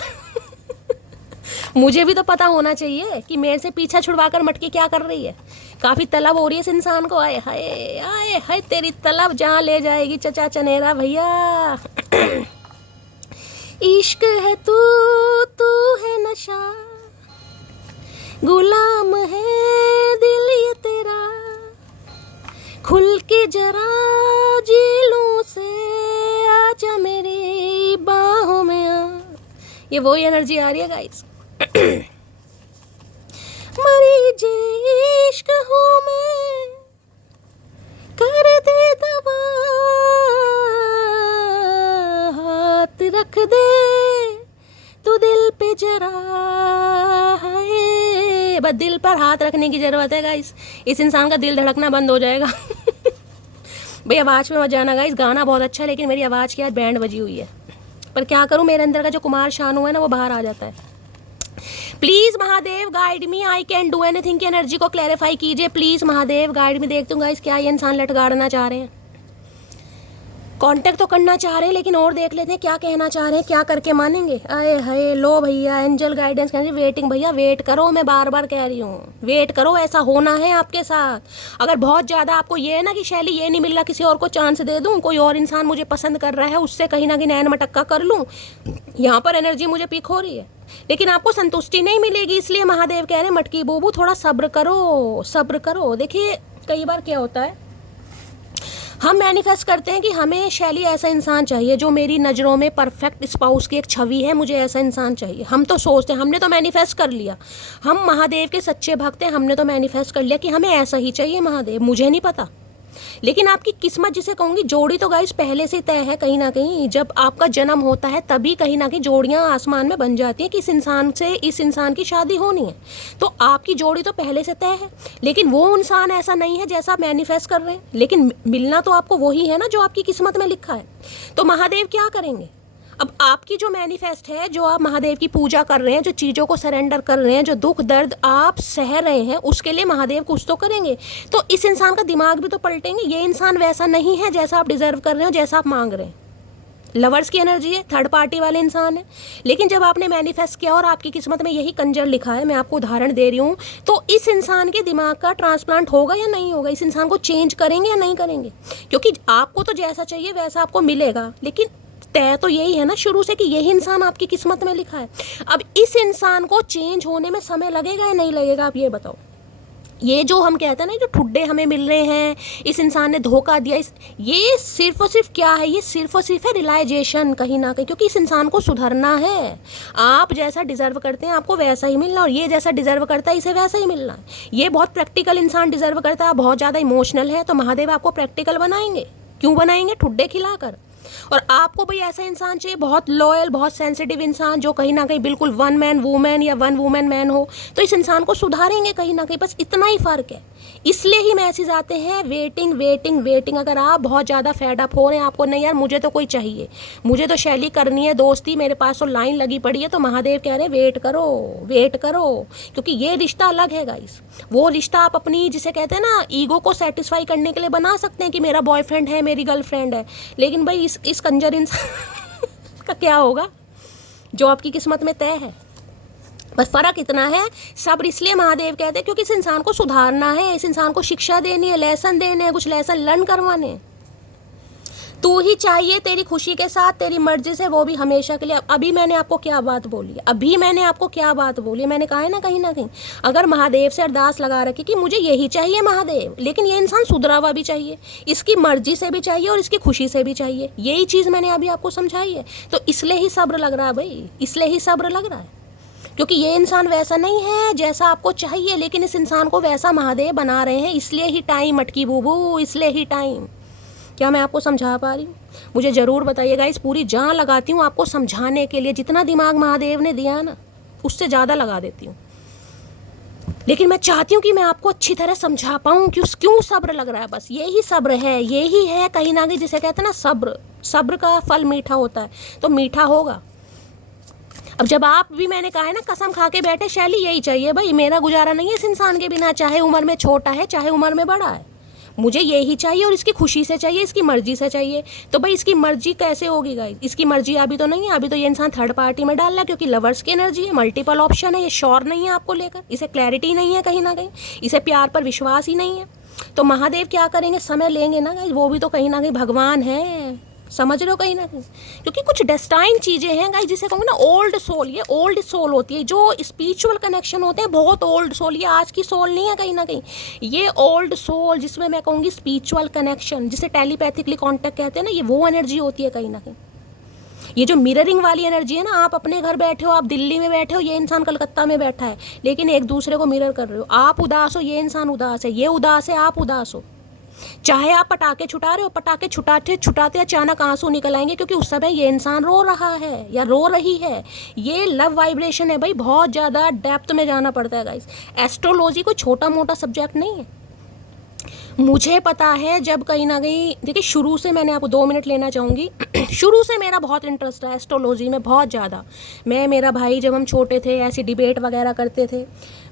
मुझे भी तो पता होना चाहिए कि मेरे से पीछा छुड़वाकर मटकी क्या कर रही है। काफ़ी तलब हो रही है इस इंसान को। आए हाय आए हाय, तेरी तलब जहाँ ले जाएगी चचा चनेरा भैया। इश्क है तू है नशा, गुलाम है दिल ये तेरा, खुल के जरा झीलों से आजा मेरी बाहों में आ। ये वही एनर्जी आ रही है गाइस। मरी जे इश्क हूँ मैं, कर दे दवा, हाथ रख दे तू दिल पे जरा। है बस दिल पर हाथ रखने की ज़रूरत है गाइस, इस इंसान का दिल धड़कना बंद हो जाएगा। भाई आवाज़ में मत जाना गाइस, गाना बहुत अच्छा है लेकिन मेरी आवाज़ की यार बैंड बजी हुई है। पर क्या करूँ, मेरे अंदर का जो कुमार शानू है ना वो बाहर आ जाता है। Please Mahadev guide me, I can do anything की एनर्जी को क्लैरिफाई कीजिए प्लीज़ महादेव गाइड मी। देखती हूँ गाइस क्या ये इंसान लटगाड़ना चाह रहे हैं। कांटेक्ट तो करना चाह रहे हैं, लेकिन और देख लेते हैं क्या कहना चाह रहे हैं, क्या करके मानेंगे। आए हाय लो भैया, एंजल गाइडेंस कह रही वेटिंग भैया, वेट करो, मैं बार बार कह रही हूँ वेट करो, ऐसा होना है आपके साथ। अगर बहुत ज़्यादा आपको ये है ना कि शैली ये नहीं मिल रहा, किसी और को चांस दे दूँ, कोई और इंसान मुझे पसंद कर रहा है, उससे कहीं ना कहीं नैन मटक्का कर लूँ, यहाँ पर एनर्जी मुझे पिक हो रही है, लेकिन आपको संतुष्टि नहीं मिलेगी। इसलिए महादेव कह रहे हैं मटकी बूबू थोड़ा सब्र करो, सब्र करो। देखिए कई बार क्या होता है, हम मैनिफेस्ट करते हैं कि हमें शैली ऐसा इंसान चाहिए जो मेरी नज़रों में परफेक्ट स्पाउस की एक छवि है, मुझे ऐसा इंसान चाहिए। हम तो सोचते हैं, हमने तो मैनिफेस्ट कर लिया, हम महादेव के सच्चे भक्त हैं, हमने तो मैनिफेस्ट कर लिया कि हमें ऐसा ही चाहिए महादेव। मुझे नहीं पता, लेकिन आपकी किस्मत जिसे कहूँगी, जोड़ी तो गाइस पहले से तय है। कहीं ना कहीं जब आपका जन्म होता है तभी कहीं ना कहीं जोड़ियाँ आसमान में बन जाती हैं कि इस इंसान से इस इंसान की शादी होनी है, तो आपकी जोड़ी तो पहले से तय है। लेकिन वो इंसान ऐसा नहीं है जैसा आप मैनिफेस्ट कर रहे हैं, लेकिन मिलना तो आपको वही है ना जो आपकी किस्मत में लिखा है। तो महादेव क्या करेंगे, अब आपकी जो मैनिफेस्ट है, जो आप महादेव की पूजा कर रहे हैं, जो चीज़ों को सरेंडर कर रहे हैं, जो दुख दर्द आप सह रहे हैं, उसके लिए महादेव कुछ तो करेंगे। तो इस इंसान का दिमाग भी तो पलटेंगे, ये इंसान वैसा नहीं है जैसा आप डिजर्व कर रहे हो, जैसा आप मांग रहे हैं। लवर्स की एनर्जी है, थर्ड पार्टी वाले इंसान है। लेकिन जब आपने मैनिफेस्ट किया और आपकी किस्मत में यही कंजर लिखा है, मैं आपको उदाहरण दे रही हूँ, तो इस इंसान के दिमाग का ट्रांसप्लांट होगा या नहीं होगा, इस इंसान को चेंज करेंगे या नहीं करेंगे। क्योंकि आपको तो जैसा चाहिए वैसा आपको मिलेगा, लेकिन तय तो यही है ना शुरू से कि यही इंसान आपकी किस्मत में लिखा है। अब इस इंसान को चेंज होने में समय लगेगा या नहीं लगेगा, आप ये बताओ। ये जो हम कहते हैं ना, जो ठुड्डे हमें मिल रहे हैं, इस इंसान ने धोखा दिया, ये सिर्फ और सिर्फ क्या है, ये सिर्फ और सिर्फ है रियलाइजेशन कहीं ना कहीं, क्योंकि इस इंसान को सुधरना है। आप जैसा डिजर्व करते हैं आपको वैसा ही मिलना, और ये जैसा डिजर्व करता है इसे वैसा ही मिलना है। ये बहुत प्रैक्टिकल इंसान डिजर्व करता है, बहुत ज़्यादा इमोशनल है, तो महादेव आपको प्रैक्टिकल बनाएंगे। क्यों बनाएंगे? ठुड्डे खिलाकर। और आपको भाई ऐसा इंसान चाहिए, बहुत लॉयल, बहुत सेंसिटिव इंसान, जो कहीं ना कहीं बिल्कुल वन मैन वूमेन या वन वूमेन मैन हो, तो इस इंसान को सुधारेंगे कहीं ना कहीं, बस इतना ही फ़र्क है। इसलिए ही मैसेज आते हैं वेटिंग वेटिंग वेटिंग। अगर आप बहुत ज़्यादा फेड अप हो रहे हैं, आपको नहीं यार मुझे तो कोई चाहिए, मुझे तो शैली करनी है दोस्ती, मेरे पास तो लाइन लगी पड़ी है, तो महादेव कह रहे हैं वेट करो, वेट करो, क्योंकि ये रिश्ता अलग है गाइस। वो रिश्ता आप अपनी, जिसे कहते हैं ना, ईगो को सेटिस्फाई करने के लिए बना सकते हैं कि मेरा बॉयफ्रेंड है, मेरी गर्लफ्रेंड है, लेकिन भाई इस कंजर इंसान का क्या होगा जो आपकी किस्मत में तय है। बस फ़र्क इतना है। सब्र इसलिए महादेव कहते हैं क्योंकि इस इंसान को सुधारना है, इस इंसान को शिक्षा देनी है, लेसन देने हैं, कुछ लेसन लर्न करवाने। तू ही चाहिए तेरी खुशी के साथ, तेरी मर्जी से, वो भी हमेशा के लिए। अभी मैंने आपको क्या बात बोली, अभी मैंने आपको क्या बात बोली, मैंने कहा है ना कहीं ना कहीं अगर महादेव से अरदास लगा रखी कि मुझे यही चाहिए महादेव, लेकिन ये इंसान सुधरा हुआ भी चाहिए, इसकी मर्जी से भी चाहिए और इसकी खुशी से भी चाहिए, यही चीज़ मैंने अभी आपको समझाई है। तो इसलिए ही सब्र लग रहा है भाई, इसलिए ही सब्र लग रहा है, क्योंकि ये इंसान वैसा नहीं है जैसा आपको चाहिए, लेकिन इस इंसान को वैसा महादेव बना रहे हैं। इसलिए ही टाइम अटकी बूबू, इसलिए ही टाइम। क्या मैं आपको समझा पा रही हूँ? मुझे ज़रूर बताइएगा। इस पूरी जान लगाती हूँ आपको समझाने के लिए, जितना दिमाग महादेव ने दिया ना उससे ज़्यादा लगा देती हूँ, लेकिन मैं चाहती हूँ कि मैं आपको अच्छी तरह समझा पाऊँ कि क्यों सब्र लग रहा है। बस यही सब्र है, यही है कहीं ना कहीं जिसे कहते हैं ना सब्र। सब्र का फल मीठा होता है, तो मीठा होगा। अब जब आप भी, मैंने कहा है ना, कसम खा के बैठे शैली यही चाहिए भाई, मेरा गुजारा नहीं है इस इंसान के बिना, चाहे उम्र में छोटा है चाहे उम्र में बड़ा है, मुझे यही चाहिए और इसकी खुशी से चाहिए, इसकी मर्जी से चाहिए। तो भाई इसकी मर्जी कैसे होगी गाइस? इसकी मर्जी अभी तो नहीं है, अभी तो ये इंसान थर्ड पार्टी में डाल रहा है, क्योंकि लवर्स की एनर्जी है, मल्टीपल ऑप्शन है, ये श्योर नहीं है आपको लेकर, इसे क्लैरिटी नहीं है कहीं ना कहीं, इसे प्यार पर विश्वास ही नहीं है। तो महादेव क्या करेंगे? समय लेंगे ना गाइस, वो भी तो कहीं ना कहीं भगवान है, समझ रहे हो कहीं ना कहीं, क्योंकि कुछ डेस्टाइन चीज़ें हैं गाइस, जिसे कहूँगा ना ओल्ड सोल। ये ओल्ड सोल होती है, जो स्पिरिचुअल कनेक्शन होते हैं, बहुत ओल्ड सोल। ये आज की सोल नहीं है कहीं ना कहीं, ये ओल्ड सोल, जिसमें मैं कहूँगी स्पिरिचुअल कनेक्शन, जिसे टेलीपैथिकली कॉन्टेक्ट कहते हैं ना, ये वो एनर्जी होती है कहीं ना कहीं। ये जो मिररिंग वाली एनर्जी है ना, आप अपने घर बैठे हो, आप दिल्ली में बैठे हो, ये इंसान कलकत्ता में बैठा है, लेकिन एक दूसरे को मिरर कर रहे हो। आप उदास हो, ये इंसान उदास है, ये उदास है, आप उदास हो। चाहे आप पटाखे छुटा रहे हो, पटाखे छुटाते छुटाते अचानक आंसू निकल आएंगे, क्योंकि उस समय ये इंसान रो रहा है या रो रही है। ये लव वाइब्रेशन है भाई, बहुत ज़्यादा डेप्थ में जाना पड़ता है गाइस। एस्ट्रोलॉजी कोई छोटा मोटा सब्जेक्ट नहीं है। मुझे पता है, जब कहीं ना कहीं, देखिए शुरू से, मैंने आपको 2 मिनट लेना चाहूँगी शुरू से मेरा बहुत इंटरेस्ट है एस्ट्रोलॉजी में, बहुत ज़्यादा। मैं, मेरा भाई, जब हम छोटे थे ऐसी डिबेट वगैरह करते थे।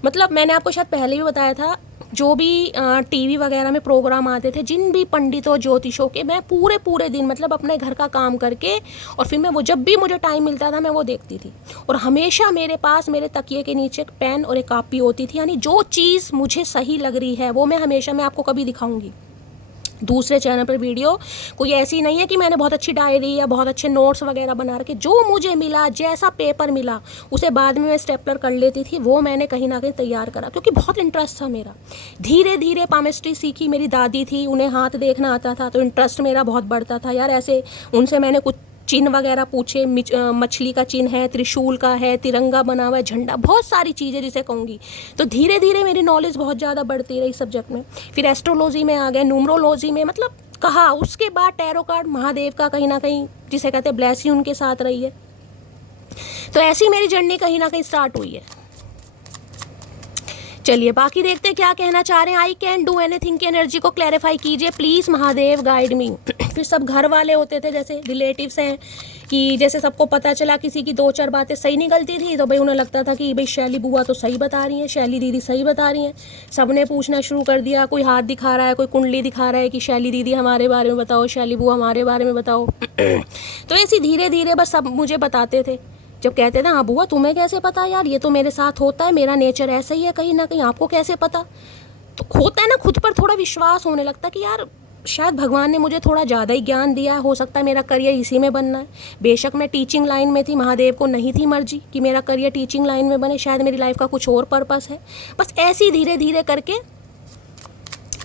मतलब मैंने आपको शायद पहले भी बताया था, जो भी टीवी वगैरह में प्रोग्राम आते थे, जिन भी पंडितों ज्योतिषों के, मैं पूरे दिन मतलब अपने घर का काम करके, और फिर मैं वो, जब भी मुझे टाइम मिलता था मैं वो देखती थी। और हमेशा मेरे पास, मेरे तकिए के नीचे एक पेन और एक कॉपी होती थी, यानी जो चीज़ मुझे सही लग रही है वो मैं हमेशा, मैं आपको कभी दिखाऊंगी दूसरे चैनल पर वीडियो, कोई ऐसी नहीं है कि मैंने बहुत अच्छी डायरी या बहुत अच्छे नोट्स वगैरह बना रखे। जो मुझे मिला, जैसा पेपर मिला, उसे बाद में मैं स्टेपलर कर लेती थी, वो मैंने कहीं ना कहीं तैयार करा, क्योंकि बहुत इंटरेस्ट था मेरा। धीरे धीरे पामिस्ट्री सीखी, मेरी दादी थी, उन्हें हाथ देखना आता था, तो इंटरेस्ट मेरा बहुत बढ़ता था यार। ऐसे उनसे मैंने कुछ चिन्ह वगैरह पूछे, मछली का चिन्ह है, त्रिशूल का है, तिरंगा बना हुआ है, झंडा, बहुत सारी चीज़ें जिसे कहूँगी। तो धीरे धीरे मेरी नॉलेज बहुत ज़्यादा बढ़ती रही सब्जेक्ट में। फिर एस्ट्रोलॉजी में आ गए, न्यूमरोलॉजी में, मतलब कहा। उसके बाद टैरो कार्ड, महादेव का कहीं ना कहीं जिसे कहते हैं ब्लेसिंग उनके साथ रही है। तो ऐसी मेरी जर्नी कहीं ना कहीं स्टार्ट हुई है। चलिए बाकी देखते हैं क्या कहना चाह रहे हैं। आई कैन डू एनीथिंग की एनर्जी को क्लैरिफाई कीजिए प्लीज़, महादेव गाइड मी। फिर सब घर वाले होते थे, जैसे रिलेटिव्स हैं, कि जैसे सबको पता चला किसी की 2-4 बातें सही निकलती थी, तो भाई उन्हें लगता था कि भाई शैली बुआ तो सही बता रही हैं, शैली दीदी सही बता रही हैं। सबने पूछना शुरू कर दिया, कोई हाथ दिखा रहा है, कोई कुंडली दिखा रहा है कि शैली दीदी हमारे बारे में बताओ, शैली बुआ हमारे बारे में बताओ। तो ऐसी धीरे धीरे बस सब मुझे बताते थे। जब कहते थे हाँ बुआ तुम्हें कैसे पता यार, ये तो मेरे साथ होता है, मेरा नेचर ऐसा ही है, कहीं ना कहीं आपको कैसे पता। तो होता है ना, खुद पर थोड़ा विश्वास होने लगता कि यार शायद भगवान ने मुझे थोड़ा ज़्यादा ही ज्ञान दिया है, हो सकता है मेरा करियर इसी में बनना है। बेशक मैं टीचिंग लाइन में थी, महादेव को नहीं थी मर्जी कि मेरा करियर टीचिंग लाइन में बने, शायद मेरी लाइफ का कुछ और पर्पस है। बस ऐसे ही धीरे धीरे करके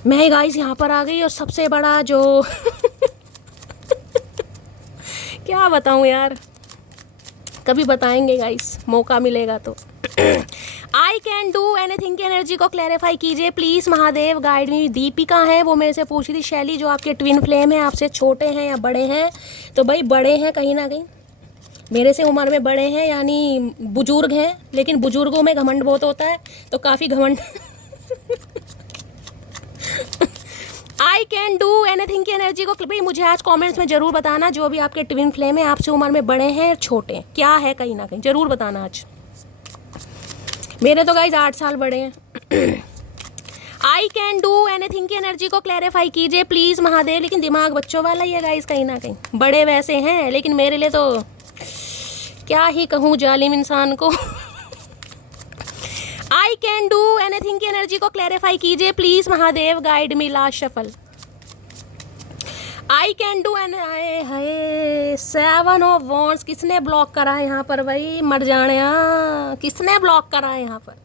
मैं गाइस यहाँ पर आ गई और सबसे बड़ा जो क्या बताऊँ यार, कभी बताएंगे गाइस, मौका मिलेगा तो। आई कैन डू एनीथिंग की एनर्जी को क्लैरिफाई कीजिए प्लीज़, महादेव गाइड मी। दीपिका है, वो मेरे से पूछ रही थी शैली जो आपके ट्विन फ्लेम है आपसे छोटे हैं या बड़े हैं? तो भाई बड़े हैं, कहीं ना कहीं मेरे से उम्र में बड़े हैं, यानी बुजुर्ग हैं, लेकिन बुजुर्गों में घमंड बहुत होता है, तो काफ़ी घमंड। आई कैन डू एनीथिंग की एनर्जी को भाई मुझे आज कमेंट्स में ज़रूर बताना, जो भी आपके ट्विन फ्लेम है आपसे उम्र में बड़े हैं छोटे हैं, क्या है कहीं ना कहीं ज़रूर बताना आज। मेरे तो गाइज 8 साल बड़े हैं। आई कैन डू एनीथिंग की एनर्जी को क्लैरिफाई कीजिए प्लीज़ महादेव। लेकिन दिमाग बच्चों वाला ही है गाइज, कहीं ना कहीं बड़े वैसे हैं, लेकिन मेरे लिए तो क्या ही कहूँ जालिम इंसान को। आई कैन डू एनीथिंग की एनर्जी को क्लैरिफाई कीजिए please Mahadev guide me last shuffle. I can do an hi 7 of wands किसने ब्लॉक करा है यहाँ पर भाई, मर जाने किसने ब्लॉक करा है यहाँ पर?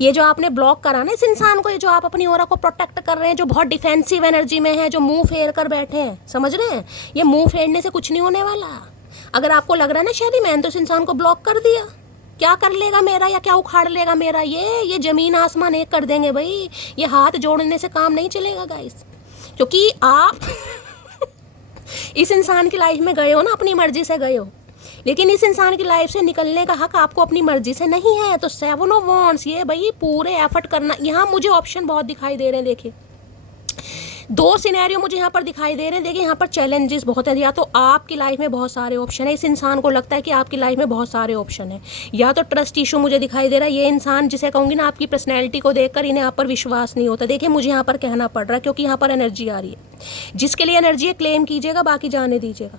ये जो आपने ब्लॉक करा ना इस इंसान को, ये जो आप अपनी ऑरा को प्रोटेक्ट कर रहे हैं, जो बहुत डिफेंसिव एनर्जी में है, जो मुंह फेर कर बैठे हैं, समझ रहे हैं? ये मुंह फेरने से कुछ नहीं होने वाला। अगर आपको लग रहा है ना शैली मैंने तो इस इंसान को ब्लॉक कर दिया, क्या कर लेगा मेरा या क्या उखाड़ लेगा मेरा, ये ज़मीन आसमान एक कर देंगे भाई। ये हाथ जोड़ने से काम नहीं चलेगा गाइस, क्योंकि आप इस इंसान की लाइफ में गए हो ना, अपनी मर्जी से गए हो, लेकिन इस इंसान की लाइफ से निकलने का हक आपको अपनी मर्जी से नहीं है। तो 7 ऑफ वॉन्ड्स, ये भाई पूरे एफर्ट करना। यहाँ मुझे ऑप्शन बहुत दिखाई दे रहे हैं, देखिए 2 सिनेरियो मुझे यहाँ पर दिखाई दे रहे हैं। देखिए यहाँ पर चैलेंजेस बहुत है, या तो आपकी लाइफ में बहुत सारे ऑप्शन है, इस इंसान को लगता है कि आपकी लाइफ में बहुत सारे ऑप्शन है, या तो ट्रस्ट इशू मुझे दिखाई दे रहा है। ये इंसान जिसे कहूँगी ना, आपकी पर्सनैलिटी को देखकर इन्हें आप पर विश्वास नहीं होता। देखिए मुझे यहाँ पर कहना पड़ रहा है, क्योंकि यहाँ पर एनर्जी आ रही है। जिसके लिए एनर्जी है क्लेम कीजिएगा, बाकी जाने दीजिएगा।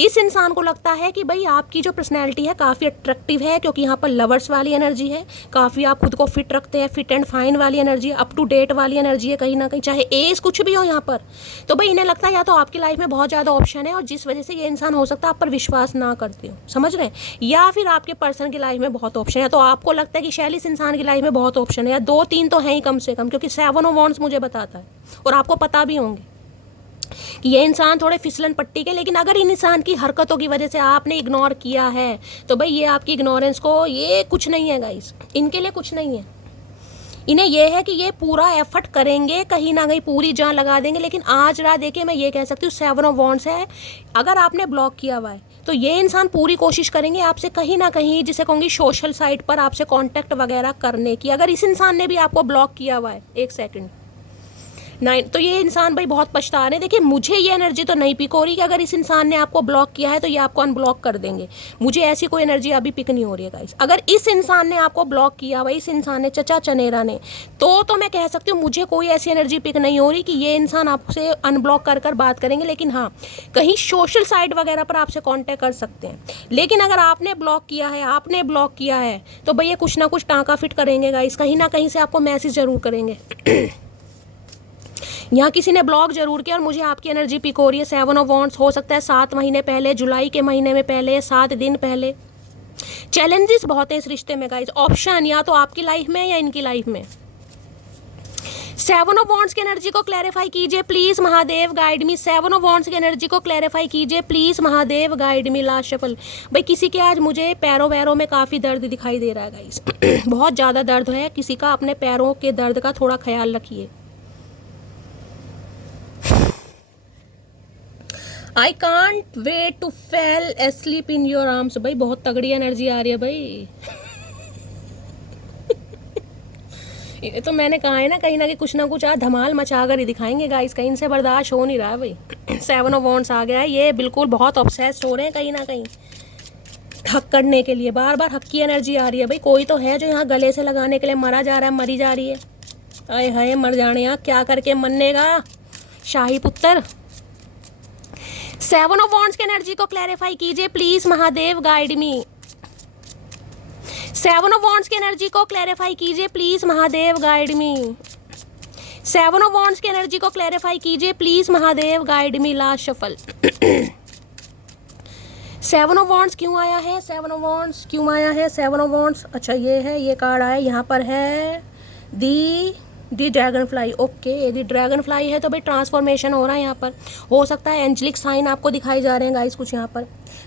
इस इंसान को लगता है कि भाई आपकी जो पर्सनैलिटी है काफ़ी अट्रैक्टिव है, क्योंकि यहाँ पर लवर्स वाली एनर्जी है, काफ़ी आप खुद को फिट रखते हैं, फिट एंड फाइन वाली एनर्जी है, अप टू डेट वाली एनर्जी है कहीं ना कहीं, चाहे एज कुछ भी हो यहाँ पर। तो भाई इन्हें लगता है या तो आपकी लाइफ में बहुत ज़्यादा ऑप्शन है और जिस वजह से ये इंसान हो सकता है आप पर विश्वास ना करते हो, समझ रहे हैं? या फिर आपके पर्सन की लाइफ में बहुत ऑप्शन है, तो आपको लगता है कि शैली इस इंसान की लाइफ में बहुत ऑप्शन है, या 2-3 तो हैं ही कम से कम, क्योंकि 7 ऑफ वॉन्ड्स मुझे बताता है और आपको पता भी होंगे कि ये इंसान थोड़े फिसलन पट्टी के। लेकिन अगर इन इंसान की हरकतों की वजह से आपने इग्नोर किया है, तो भाई ये आपकी इग्नोरेंस को, ये कुछ नहीं है गाइस, इनके लिए कुछ नहीं है। इन्हें यह है कि ये पूरा एफर्ट करेंगे, कहीं ना कहीं पूरी जान लगा देंगे। लेकिन आज रात देखिए मैं ये कह सकती हूँ 7 ऑफ वॉन्ड्स है, अगर आपने ब्लॉक किया हुआ है तो ये इंसान पूरी कोशिश करेंगे आपसे कहीं ना कहीं, जिसे कहूँगी सोशल साइट पर आपसे कॉन्टैक्ट वगैरह करने की। अगर इस इंसान ने भी आपको ब्लॉक किया हुआ है, 1 सेकेंड 9, तो ये इंसान भाई बहुत पछता रहे हैं। देखिए मुझे ये एनर्जी तो नहीं पिक हो रही कि अगर इस इंसान ने आपको ब्लॉक किया है तो ये आपको अनब्लॉक कर देंगे, मुझे ऐसी कोई एनर्जी अभी पिक नहीं हो रही है गाइस। अगर इस इंसान ने आपको ब्लॉक किया हुआ, इस इंसान ने, चचा चनेरा ने, तो मैं कह सकती हूँ मुझे कोई ऐसी एनर्जी पिक नहीं हो रही कि ये इंसान आपसे अनब्लॉक कर कर बात करेंगे। लेकिन हाँ, कहीं सोशल साइट वगैरह पर आपसे कॉन्टैक्ट कर सकते हैं। लेकिन अगर आपने ब्लॉक किया है, आपने ब्लॉक किया है, तो भैया कुछ ना कुछ टाँका फिट करेंगे गाइस, कहीं ना कहीं से आपको मैसेज ज़रूर करेंगे। यहाँ किसी ने ब्लॉक जरूर किया और मुझे आपकी एनर्जी पिक हो रही है। 7 ऑफ वॉन्ड्स, हो सकता है 7 महीने पहले, जुलाई के महीने में पहले, 7 दिन पहले। चैलेंजेस बहुत है इस रिश्ते में गाइस, ऑप्शन या तो आपकी लाइफ में या इनकी लाइफ में। 7 ऑफ वॉन्ड्स की एनर्जी को क्लैरिफाई कीजिए please Mahadev guide me. 7 of wands की एनर्जी को क्लैरिफाई कीजिए please Mahadev guide me. Last shuffle भाई किसी के आज मुझे पैरों वैरों में काफ़ी दर्द दिखाई दे रहा है गाइस। बहुत ज़्यादा दर्द है किसी का, अपने पैरों के दर्द का थोड़ा ख्याल रखिए। I can't wait to fall asleep in your arms. भाई बहुत तगड़ी एनर्जी आ रही है भाई। ये तो मैंने कहा है ना, कहीं ना कहीं कुछ ना कुछ आज धमाल मचा कर ही दिखाएंगे गाइस, कहीं से बर्दाश्त हो नहीं रहा है भाई। 7 ऑफ वॉन्ड्स आ गया है, ये बिल्कुल बहुत ऑब्सेस्ड हो रहे हैं कहीं ना कहीं हक करने के लिए, बार बार हक की एनर्जी आ रही है भाई। कोई तो है जो यहाँ गले से लगाने के लिए मरा जा रहा है, मरी जा रही है। आए हाय मर जाने, यहाँ क्या करके मरनेगा शाही पुत्र। 7 ऑफ वॉन्ड्स की एनर्जी को क्लैरिफाई कीजिए please Mahadev guide me. 7 of wands की एनर्जी को क्लैरिफाई कीजिए please Mahadev guide me. 7 of wands की एनर्जी को क्लैरिफाई कीजिए please Mahadev guide me. Last shuffle. 7 of wands क्यों आया है? 7 ऑफ वॉन्ड्स क्यों आया है? 7 ऑफ वॉन्ड्स, अच्छा ये है, ये कार्ड आया, यहाँ पर है दी दी ड्रैगन फ्लाई, ओके, दी ड्रैगन फ्लाई है तो भाई ट्रांसफॉर्मेशन हो रहा है यहाँ पर। हो सकता है एंजलिक साइन आपको दिखाई जा रहे हैं गाइस कुछ यहाँ पर।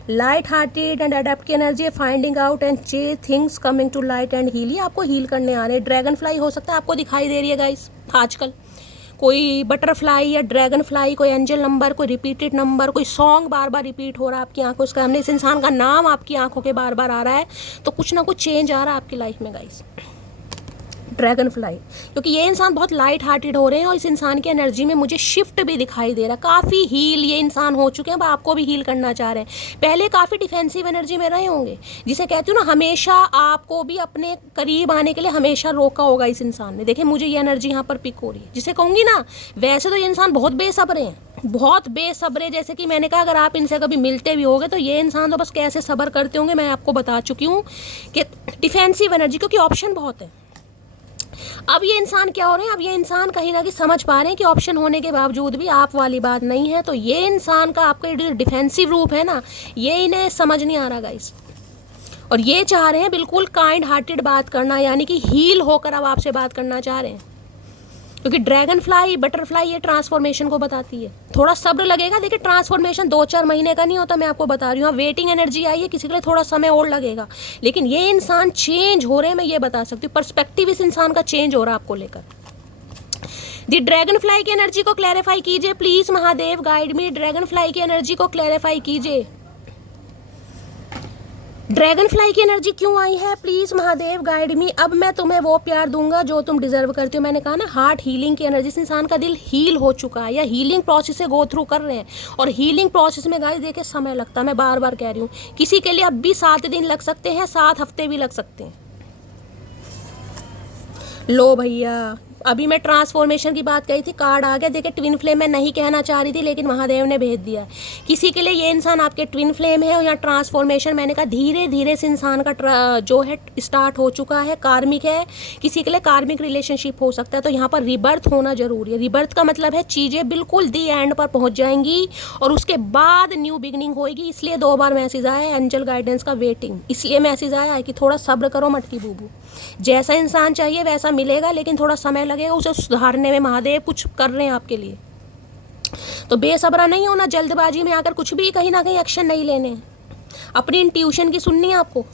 लाइट हार्टेड एंड अडेप्ट की एनर्जी है, फाइंडिंग आउट एंड चे things coming to light and heal, ये आपको हील करने आ रहे हैं। ड्रैगन फ्लाई हो सकता है आपको दिखाई दे रही है गाइस आजकल, कोई बटरफ्लाई या ड्रैगन फ्लाई, कोई एंजल नंबर, कोई रिपीटेड नंबर, कोई सॉन्ग बार बार रिपीट हो रहा है आपकी आंखों के सामने, इस इंसान का नाम आपकी आंखों के बार बार आ रहा है, तो कुछ ना कुछ चेंज आ रहा है आपकी लाइफ में गाइस। ड्रैगन फ्लाई, क्योंकि ये इंसान बहुत लाइट हार्टेड हो रहे हैं और इस इंसान की एनर्जी में मुझे शिफ्ट भी दिखाई दे रहा है, काफ़ी हील ये इंसान हो चुके हैं, अब आपको भी हील करना चाह रहे हैं। पहले काफ़ी डिफेंसिव एनर्जी में रहे होंगे, जिसे कहती हूँ ना हमेशा आपको भी अपने करीब आने के लिए हमेशा रोका होगा इस इंसान ने। देखिए मुझे ये एनर्जी यहाँ पर पिक हो रही है, जिसे कहूँगी ना वैसे तो ये इंसान बहुत बेसब्र हैं, बहुत बेसब्रे, जैसे कि मैंने कहा अगर आप इनसे कभी मिलते भी होगे तो ये इंसान तो बस कैसे सब्र करते होंगे मैं आपको बता चुकी हूँ कि डिफेंसिव एनर्जी, क्योंकि ऑप्शन बहुत है। अब ये इंसान क्या हो रहे हैं, अब ये इंसान कहीं ना कहीं समझ पा रहे हैं कि ऑप्शन होने के बावजूद भी आप वाली बात नहीं है, तो ये इंसान का आपका जो डिफेंसिव रूप है ना ये इन्हें समझ नहीं आ रहा गाइस, और ये चाह रहे हैं बिल्कुल काइंड हार्टेड बात करना, यानी कि हील होकर अब आपसे बात करना चाह रहे हैं, क्योंकि ड्रैगन फ्लाई बटरफ्लाई ये ट्रांसफॉर्मेशन को बताती है। थोड़ा सब्र लगेगा, देखिए ट्रांसफॉर्मेशन 2-4 महीने का नहीं होता, मैं आपको बता रही हूँ। वेटिंग एनर्जी आई है, किसी के लिए थोड़ा समय और लगेगा, लेकिन ये इंसान चेंज हो रहे हैं, मैं ये बता सकती हूँ। पर्सपेक्टिव इस इंसान का चेंज हो रहा है आपको लेकर। दी ड्रैगन फ्लाई की एनर्जी को क्लैरिफाई कीजिए please Mahadev, guide me. Dragon fly की एनर्जी को क्लैरिफाई कीजिए। ड्रैगन फ्लाई की एनर्जी क्यों आई है, प्लीज महादेव गाइड मी। अब मैं तुम्हें वो प्यार दूंगा जो तुम डिजर्व करती हो। मैंने कहा ना हार्ट हीलिंग की एनर्जी से इंसान का दिल हील हो चुका है या हीलिंग प्रोसेस से गो थ्रू कर रहे हैं, और हीलिंग प्रोसेस में गाइस देखिए समय लगता है, मैं बार बार कह रही हूँ। किसी के लिए अब भी 7 दिन लग सकते हैं, 7 हफ्ते भी लग सकते हैं। लो भैया, अभी मैं ट्रांसफॉर्मेशन की बात कही थी, कार्ड आ गया। देखिए ट्विन फ्लेम मैं नहीं कहना चाह रही थी, लेकिन महादेव ने भेज दिया। किसी के लिए ये इंसान आपके ट्विन फ्लेम है, और यहाँ ट्रांसफॉर्मेशन मैंने कहा धीरे धीरे इस इंसान का जो है स्टार्ट हो चुका है, कार्मिक है। किसी के लिए कार्मिक रिलेशनशिप हो सकता है, तो यहाँ पर रिबर्थ होना जरूरी है। रिबर्थ का मतलब है चीज़ें बिल्कुल दी एंड पर पहुँच जाएंगी और उसके बाद न्यू बिगनिंग होएगी। इसलिए 2 बार मैसेज आया एंजल गाइडेंस का, वेटिंग, इसलिए मैसेज आया है कि थोड़ा सब्र करो मटकी बूबू, जैसा इंसान चाहिए वैसा मिलेगा, लेकिन थोड़ा समय लगेगा उसे सुधारने में। महादेव कुछ कर रहे हैं आपके लिए, तो बेसब्रा नहीं होना, जल्दबाजी में आकर कुछ भी कहीं ना कहीं एक्शन नहीं लेने, अपनी इंट्यूशन की सुननी है आपको।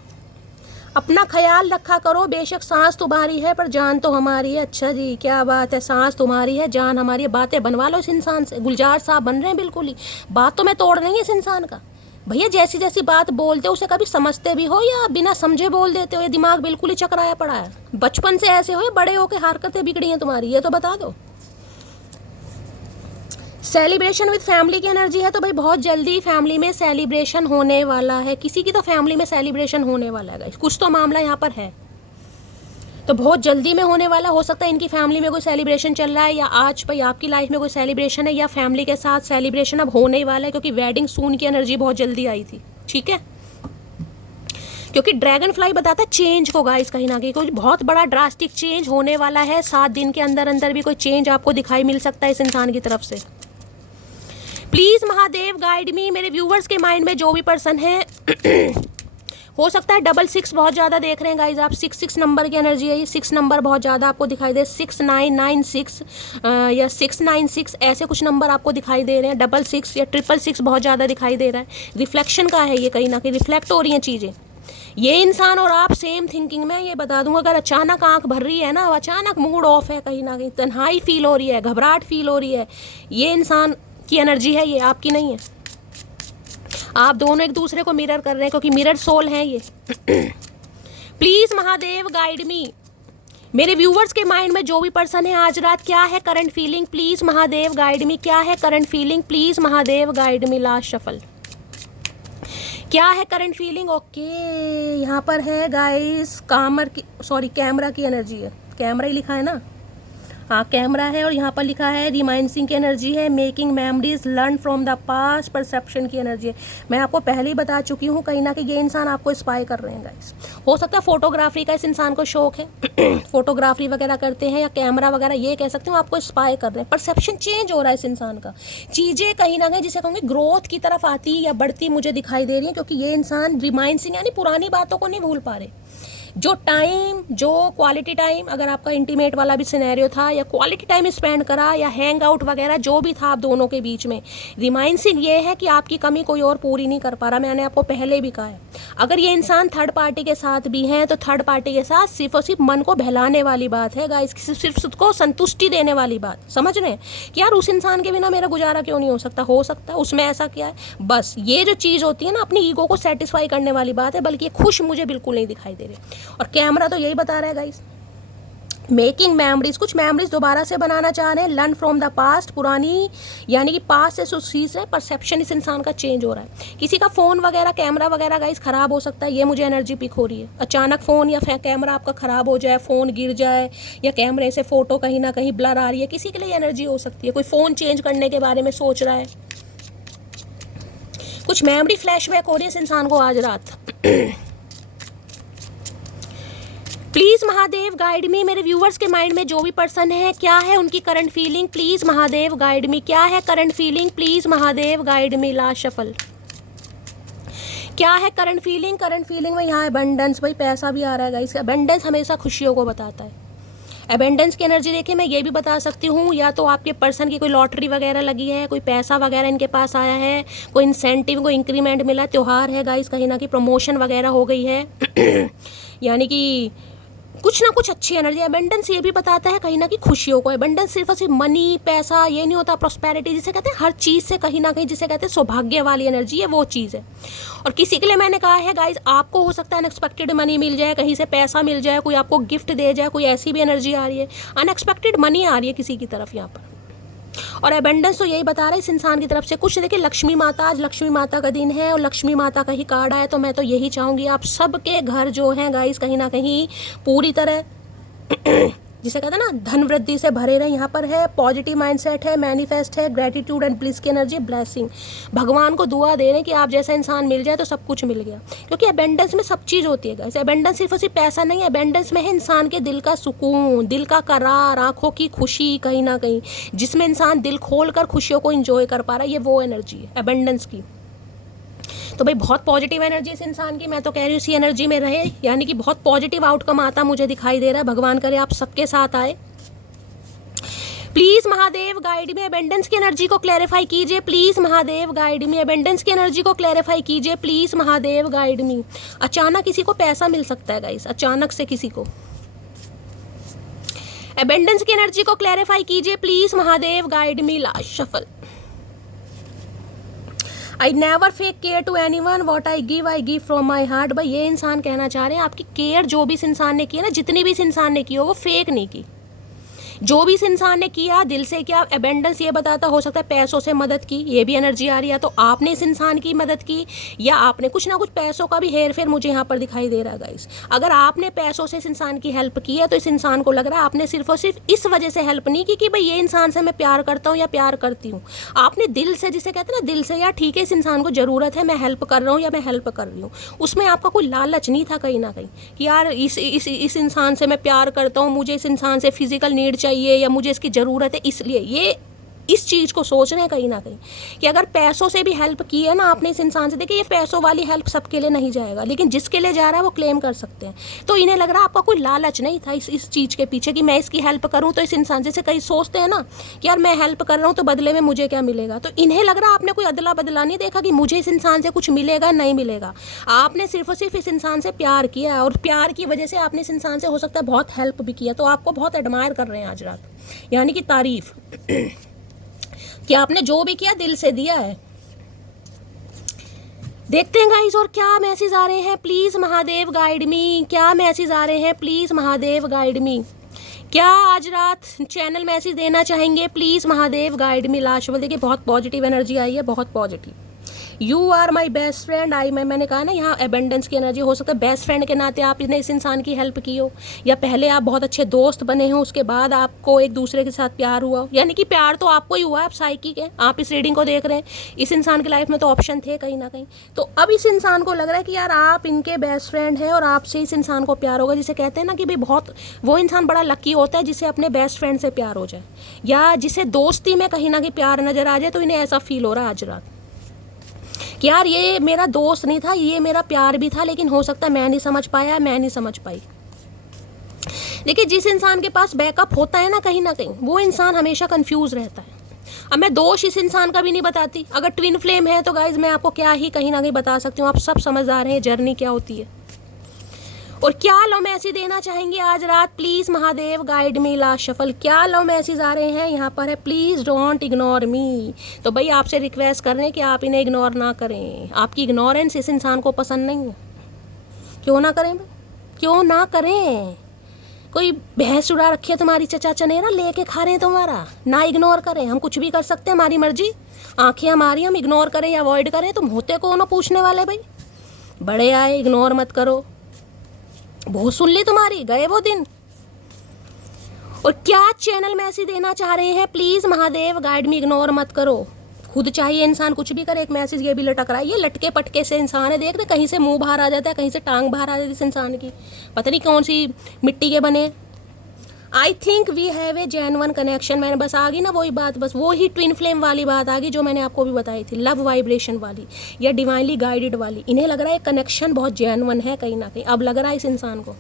अपना ख्याल रखा करो, बेशक सांस तुम्हारी है पर जान तो हमारी है। अच्छा जी, क्या बात है, सांस तुम्हारी है जान हमारी है। बातें बनवा लो इस इंसान से, गुलजार साहब बन रहे हैं बिल्कुल ही। बात तो मैं तोड़ रही हूँ इस इंसान का। भैया जैसी जैसी बात बोलते हो उसे कभी समझते भी हो या बिना समझे बोल देते हो, ये दिमाग बिल्कुल ही चकराया पड़ा है। बचपन से ऐसे हो या बड़े होके हरकतें बिगड़ी हैं तुम्हारी, ये तो बता दो। सेलिब्रेशन विद फैमिली की एनर्जी है, तो भाई बहुत जल्दी फैमिली में सेलिब्रेशन होने वाला है। किसी की तो फैमिली में सेलिब्रेशन होने वाला है, कुछ तो मामला यहाँ पर है, तो बहुत जल्दी में होने वाला। हो सकता है इनकी फैमिली में कोई सेलिब्रेशन चल रहा है, या आज भाई आपकी लाइफ में कोई सेलिब्रेशन है, या फैमिली के साथ सेलिब्रेशन अब होने ही वाला है, क्योंकि वेडिंग सून की एनर्जी बहुत जल्दी आई थी। ठीक है, क्योंकि ड्रैगन फ्लाई बताता है चेंज को गाइस, कहीं ना कहीं कोई बहुत बड़ा ड्रास्टिक चेंज होने वाला है। 7 दिन के अंदर अंदर भी कोई चेंज आपको दिखाई मिल सकता है इस इंसान की तरफ से। प्लीज महादेव गाइड मी। मेरे व्यूवर्स के माइंड में जो भी पर्सन है हो सकता है 66 बहुत ज़्यादा देख रहे हैं गाइज आप, 66 नंबर की एनर्जी है ये। 6 नंबर बहुत ज़्यादा आपको दिखाई दे, 6996 या 696 ऐसे कुछ नंबर आपको दिखाई दे रहे हैं। 66 या 666 बहुत ज़्यादा दिखाई दे रहा है। रिफ्लेक्शन का है ये, कहीं ना कहीं रिफ्लेक्ट हो रही हैं चीज़ें। ये इंसान और आप सेम थिंकिंग में, ये बता दूंगा। अगर अचानक आंख भर रही है ना, अचानक मूड ऑफ है, कहीं ना कहीं तन्हाई फील हो रही है, घबराहट फील हो रही है, ये इंसान की एनर्जी है, ये आपकी नहीं है। आप दोनों एक दूसरे को मिरर कर रहे हैं, क्योंकि मिरर सोल है ये। प्लीज महादेव गाइड मी। मेरे व्यूवर्स के माइंड में जो भी पर्सन है आज रात, क्या है current feeling, please Mahadev guide मी। क्या है current feeling, please Mahadev guide me. Last shuffle, क्या है करंट फीलिंग। ओके, यहाँ पर है गाइस कैमरा की एनर्जी है। कैमरा ही लिखा है ना, हाँ कैमरा है, और यहाँ पर लिखा है रिमाइंडिंग की एनर्जी है, making memories, learn from the past, perception की एनर्जी है। मैं आपको पहले ही बता चुकी हूँ, कहीं ना कहीं ये इंसान आपको स्पाई कर रहे हैं गाइस, हो सकता है फोटोग्राफी का इस इंसान को शौक है फोटोग्राफी वगैरह करते हैं, या कैमरा वगैरह, ये कह सकते हो आपको स्पाई कर रहे हैं। परसेप्शन चेंज हो रहा है इस इंसान का, चीज़ें कहीं ना कहीं जिसे कहूँगी ग्रोथ की तरफ आती या बढ़ती मुझे दिखाई दे रही है, क्योंकि ये इंसान रिमाइंसिंग यानी पुरानी बातों को नहीं भूल पा रहे। जो टाइम, जो क्वालिटी टाइम, अगर आपका इंटीमेट वाला भी सिनेरियो था या क्वालिटी टाइम स्पेंड करा या हैंग आउट वगैरह जो भी था आप दोनों के बीच में, रिमाइंसिंग ये है कि आपकी कमी कोई और पूरी नहीं कर पा रहा। मैंने आपको पहले भी कहा है, अगर ये इंसान थर्ड पार्टी के साथ भी है तो थर्ड पार्टी के साथ सिर्फ और सिर्फ मन को बहलाने वाली बात है गाइस, सिर्फ उसको संतुष्टि देने वाली बात, समझ रहे हैं कि यार उस इंसान के बिना मेरा गुजारा क्यों नहीं हो सकता उसमें ऐसा क्या है। बस ये जो चीज़ होती है ना, अपनी ईगो को सेटिस्फाई करने वाली बात है, बल्कि ये खुश मुझे बिल्कुल नहीं दिखाई दे रही। और कैमरा तो यही बता रहा है गाइस, मेकिंग मेमोरीज, कुछ मेमोरीज दोबारा से बनाना चाह रहे हैं, लर्न फ्रॉम द पास्ट, पुरानी यानी कि पास्ट से जो चीज़ है, परसेप्शन इस इंसान का चेंज हो रहा है। किसी का फ़ोन वगैरह, कैमरा वगैरह गाइस ख़राब हो सकता है, ये मुझे एनर्जी पिक हो रही है। अचानक फ़ोन या कैमरा आपका ख़राब हो जाए, फ़ोन गिर जाए, या कैमरे से फ़ोटो कहीं ना कहीं ब्लर आ रही है, किसी के लिए एनर्जी हो सकती है। कोई फ़ोन चेंज करने के बारे में सोच रहा है, कुछ मेमोरी फ्लैशबैक हो रही है इस इंसान को आज रात। प्लीज़ महादेव गाइड मी, मेरे व्यूअर्स के माइंड में जो भी पर्सन है, क्या है उनकी current feeling, please Mahadev guide मी, क्या है current feeling, please Mahadev guide me. Last shuffle, क्या है करंट फीलिंग। करंट फीलिंग में यहाँ अबंडेंस, भाई पैसा भी आ रहा है गाइस, अबंडेंस हमेशा खुशियों को बताता है। अबेंडेंस की एनर्जी देखिए, मैं ये भी बता सकती हूँ, या तो आपके पर्सन की कोई लॉटरी वगैरह लगी है, कोई पैसा वगैरह इनके पास आया है, कोई इंसेंटिव, कोई इंक्रीमेंट मिला, त्यौहार है गाइस, कहीं ना कहीं प्रमोशन वगैरह हो गई है यानी कि कुछ ना कुछ अच्छी एनर्जी। अबंडेंस ये भी बताता है कहीं ना कहीं खुशियों को। अबंडेंस सिर्फ और सिर्फ मनी, पैसा ये नहीं होता, प्रॉस्पेरिटी जिसे कहते हैं, हर चीज़ से कहीं ना कहीं जिसे कहते हैं सौभाग्य वाली एनर्जी है, वो चीज़ है। और किसी के लिए मैंने कहा है गाइज, आपको हो सकता है अनएक्सपेक्टेड मनी मिल जाए, कहीं से पैसा मिल जाए, कोई आपको गिफ्ट दे जाए, कोई ऐसी भी एनर्जी आ रही है, अनएक्सपेक्टेड मनी आ रही है किसी की तरफ यहाँ पर। और अबंडेंस तो यही बता रहा है इस इंसान की तरफ से कुछ। देखिए लक्ष्मी माता, आज लक्ष्मी माता का दिन है और लक्ष्मी माता का ही कार्ड आया, तो मैं तो यही चाहूँगी आप सबके घर जो हैं गाइस कहीं ना कहीं पूरी तरह जिसे कहते हैं ना धन वृद्धि से भरे रहे। यहाँ पर है पॉजिटिव माइंडसेट है, मैनिफेस्ट है, ग्रेटिट्यूड एंड ब्लिस की एनर्जी, ब्लेसिंग। भगवान को दुआ दे रहे हैं कि आप जैसा इंसान मिल जाए तो सब कुछ मिल गया, क्योंकि अबेंडेंस में सब चीज़ होती है गाइस। अबेंडेंस सिर्फ और सिर्फ पैसा नहीं है, अबेंडेंस में है इंसान के दिल का सुकून, दिल का करार, आंखों की खुशी, कहीं ना कहीं जिसमें इंसान दिल खोल कर खुशियों को इंजॉय कर पा रहा है, ये वो एनर्जी है अबेंडेंस की। तो भाई बहुत पॉजिटिव एनर्जी इस इंसान की, मैं तो कह रही हूँ इसी एनर्जी में रहे, यानी कि बहुत पॉजिटिव आउटकम आता मुझे दिखाई दे रहा है। भगवान करे आप सबके साथ आए। प्लीज़ महादेव गाइड में अबेंडेंस की एनर्जी को क्लैरिफाई कीजिए, प्लीज़ महादेव गाइड में अबेंडेंस की एनर्जी को क्लैरिफाई कीजिए, प्लीज़ महादेव गाइड में। अचानक किसी को पैसा मिल सकता है गाइस, अचानक से किसी को। अबेंडेंस की एनर्जी को क्लैरिफाई कीजिए, please Mahadev guide me. Last shuffle, I never fake care to anyone, what I give from my heart. भाई ये इंसान कहना चाह रहे हैं आपकी केयर जो भी इस इंसान ने की है ना, जितनी भी इस इंसान ने की हो वो फेक नहीं की, जो भी इस इंसान ने किया दिल से किया। अबेंडेंस ये बताता हो सकता है पैसों से मदद की, ये भी एनर्जी आ रही है, तो आपने इस इंसान की मदद की या आपने कुछ ना कुछ पैसों का भी हेर फेर मुझे यहाँ पर दिखाई दे रहा है गाइस। अगर आपने पैसों से इस इंसान की हेल्प की है तो इस इंसान को लग रहा है आपने सिर्फ और सिर्फ इस वजह से हेल्प नहीं की कि भाई ये इंसान से मैं प्यार करता हूँ या प्यार करती हूँ, आपने दिल से, जिसे कहते हैं ना दिल से, यार ठीक है इस इंसान को ज़रूरत है, मैं हेल्प कर रहा हूँ या मैं हेल्प कर रही हूँ। उसमें आपका कोई लालच नहीं था कहीं ना कहीं कि यार इस इंसान से मैं प्यार करता हूँ, मुझे इस इंसान से फिजिकल नीड चाहिए या मुझे इसकी ज़रूरत है, इसलिए ये इस चीज़ को सोच रहे हैं कहीं ना कहीं कि अगर पैसों से भी हेल्प की है ना आपने इस इंसान से, देखिए ये पैसों वाली हेल्प सबके लिए नहीं जाएगा, लेकिन जिसके लिए जा रहा है वो क्लेम कर सकते हैं। तो इन्हें लग रहा है आपका कोई लालच नहीं था इस चीज़ के पीछे कि मैं इसकी हेल्प करूं तो इस इंसान, जैसे कई सोचते हैं ना कि यार मैं हेल्प कर रहा हूँ तो बदले में मुझे क्या मिलेगा, तो इन्हें लग रहा है आपने कोई अदला बदला नहीं देखा कि मुझे इस इंसान से कुछ मिलेगा नहीं मिलेगा। आपने सिर्फ और सिर्फ इस इंसान से प्यार किया और प्यार की वजह से आपने इस इंसान से हो सकता है बहुत हेल्प भी किया, तो आपको बहुत एडमायर कर रहे हैं आज रात, यानी कि तारीफ कि आपने जो भी किया दिल से दिया है। देखते हैं गाइस और क्या मैसेज आ रहे हैं, प्लीज़ महादेव गाइड मी। क्या मैसेज आ रहे हैं, प्लीज़ महादेव गाइड मी। क्या आज रात चैनल मैसेज देना चाहेंगे, please Mahadev guide me. Last देखिए बहुत पॉजिटिव एनर्जी आई है, बहुत positive, you are my best friend. मैंने कहा ना यहाँ एबेंडेंस की एनर्जी। हो सकता है बेस्ट फ्रेंड के नाते आपने इस इंसान की हेल्प की हो, या पहले आप बहुत अच्छे दोस्त बने हो, उसके बाद आपको एक दूसरे के साथ प्यार हुआ हो। यानी कि प्यार तो आपको ही हुआ, आप साइकिक हैं, आप इस रीडिंग को देख रहे हैं। इस इंसान की लाइफ में तो ऑप्शन थे कहीं ना कहीं। तो अब इस इंसान को लग रहा है कि यार आप इनके बेस्ट फ्रेंड हैं और आपसे इस इंसान को प्यार होगा। जिसे कहते हैं ना कि भाई बहुत वो इंसान बड़ा लकी होता है जिसे अपने बेस्ट फ्रेंड से प्यार हो जाए, या जिसे दोस्ती में कहीं ना कहीं प्यार नजर आ जाए। तो इन्हें ऐसा फील हो रहा है आज रात कि यार ये मेरा दोस्त नहीं था, ये मेरा प्यार भी था, लेकिन हो सकता है मैं नहीं समझ पाया, मैं नहीं समझ पाई। देखिए जिस इंसान के पास बैकअप होता है ना कहीं वो इंसान हमेशा कंफ्यूज रहता है। अब मैं दोष इस इंसान का भी नहीं बताती। अगर ट्विन फ्लेम है तो गाइज मैं आपको क्या ही कहीं ना कहीं बता सकती हूँ। आप सब समझदार हैं जर्नी क्या होती है। और क्या लव मैसेज देना चाहेंगे आज रात? Please Mahadev guide me last shuffle. क्या लव मैसेज आ रहे हैं यहाँ पर है? Please don't ignore me. तो भाई आपसे रिक्वेस्ट कर रहे हैं कि आप इन्हें इग्नोर ना करें। आपकी इग्नोरेंस इस इंसान को पसंद नहीं है। क्यों ना करें भाई, क्यों ना करें? कोई भैंस उड़ा रखी है तुम्हारी चचा चनेरा, लेके खा रहे हैं तुम्हारा। ना इग्नोर करें, हम कुछ भी कर सकते हैं, हमारी मर्जी। आंखें हमारी, हम इग्नोर करें या अवॉइड करें। तुम होते कौन हो पूछने वाले भाई? बड़े आए, इग्नोर मत करो। बहुत सुन ली तुम्हारी, गए वो दिन। और क्या चैनल मैसेज देना चाह रहे हैं? Please Mahadev guide me, ignore मत करो। खुद चाहिए इंसान कुछ भी करे, एक मैसेज ये भी लटक रहा है। ये लटके पटके से इंसान है, देख रहे, कहीं से मुंह बाहर आ जाता है, कहीं से टांग बाहर आ जाती है इस इंसान की। पता नहीं कौन सी मिट्टी के बने। I think we have a genuine connection. मैंने बस आ गई ना वही बात, बस वो ही ट्विन फ्लेम वाली बात आ गई जो मैंने आपको भी बताई थी, लव वाइब्रेशन वाली या डिवाइनली गाइडेड वाली। इन्हें लग रहा है कनेक्शन बहुत जेन्युइन है कहीं ना कहीं। अब लग रहा है इस इंसान को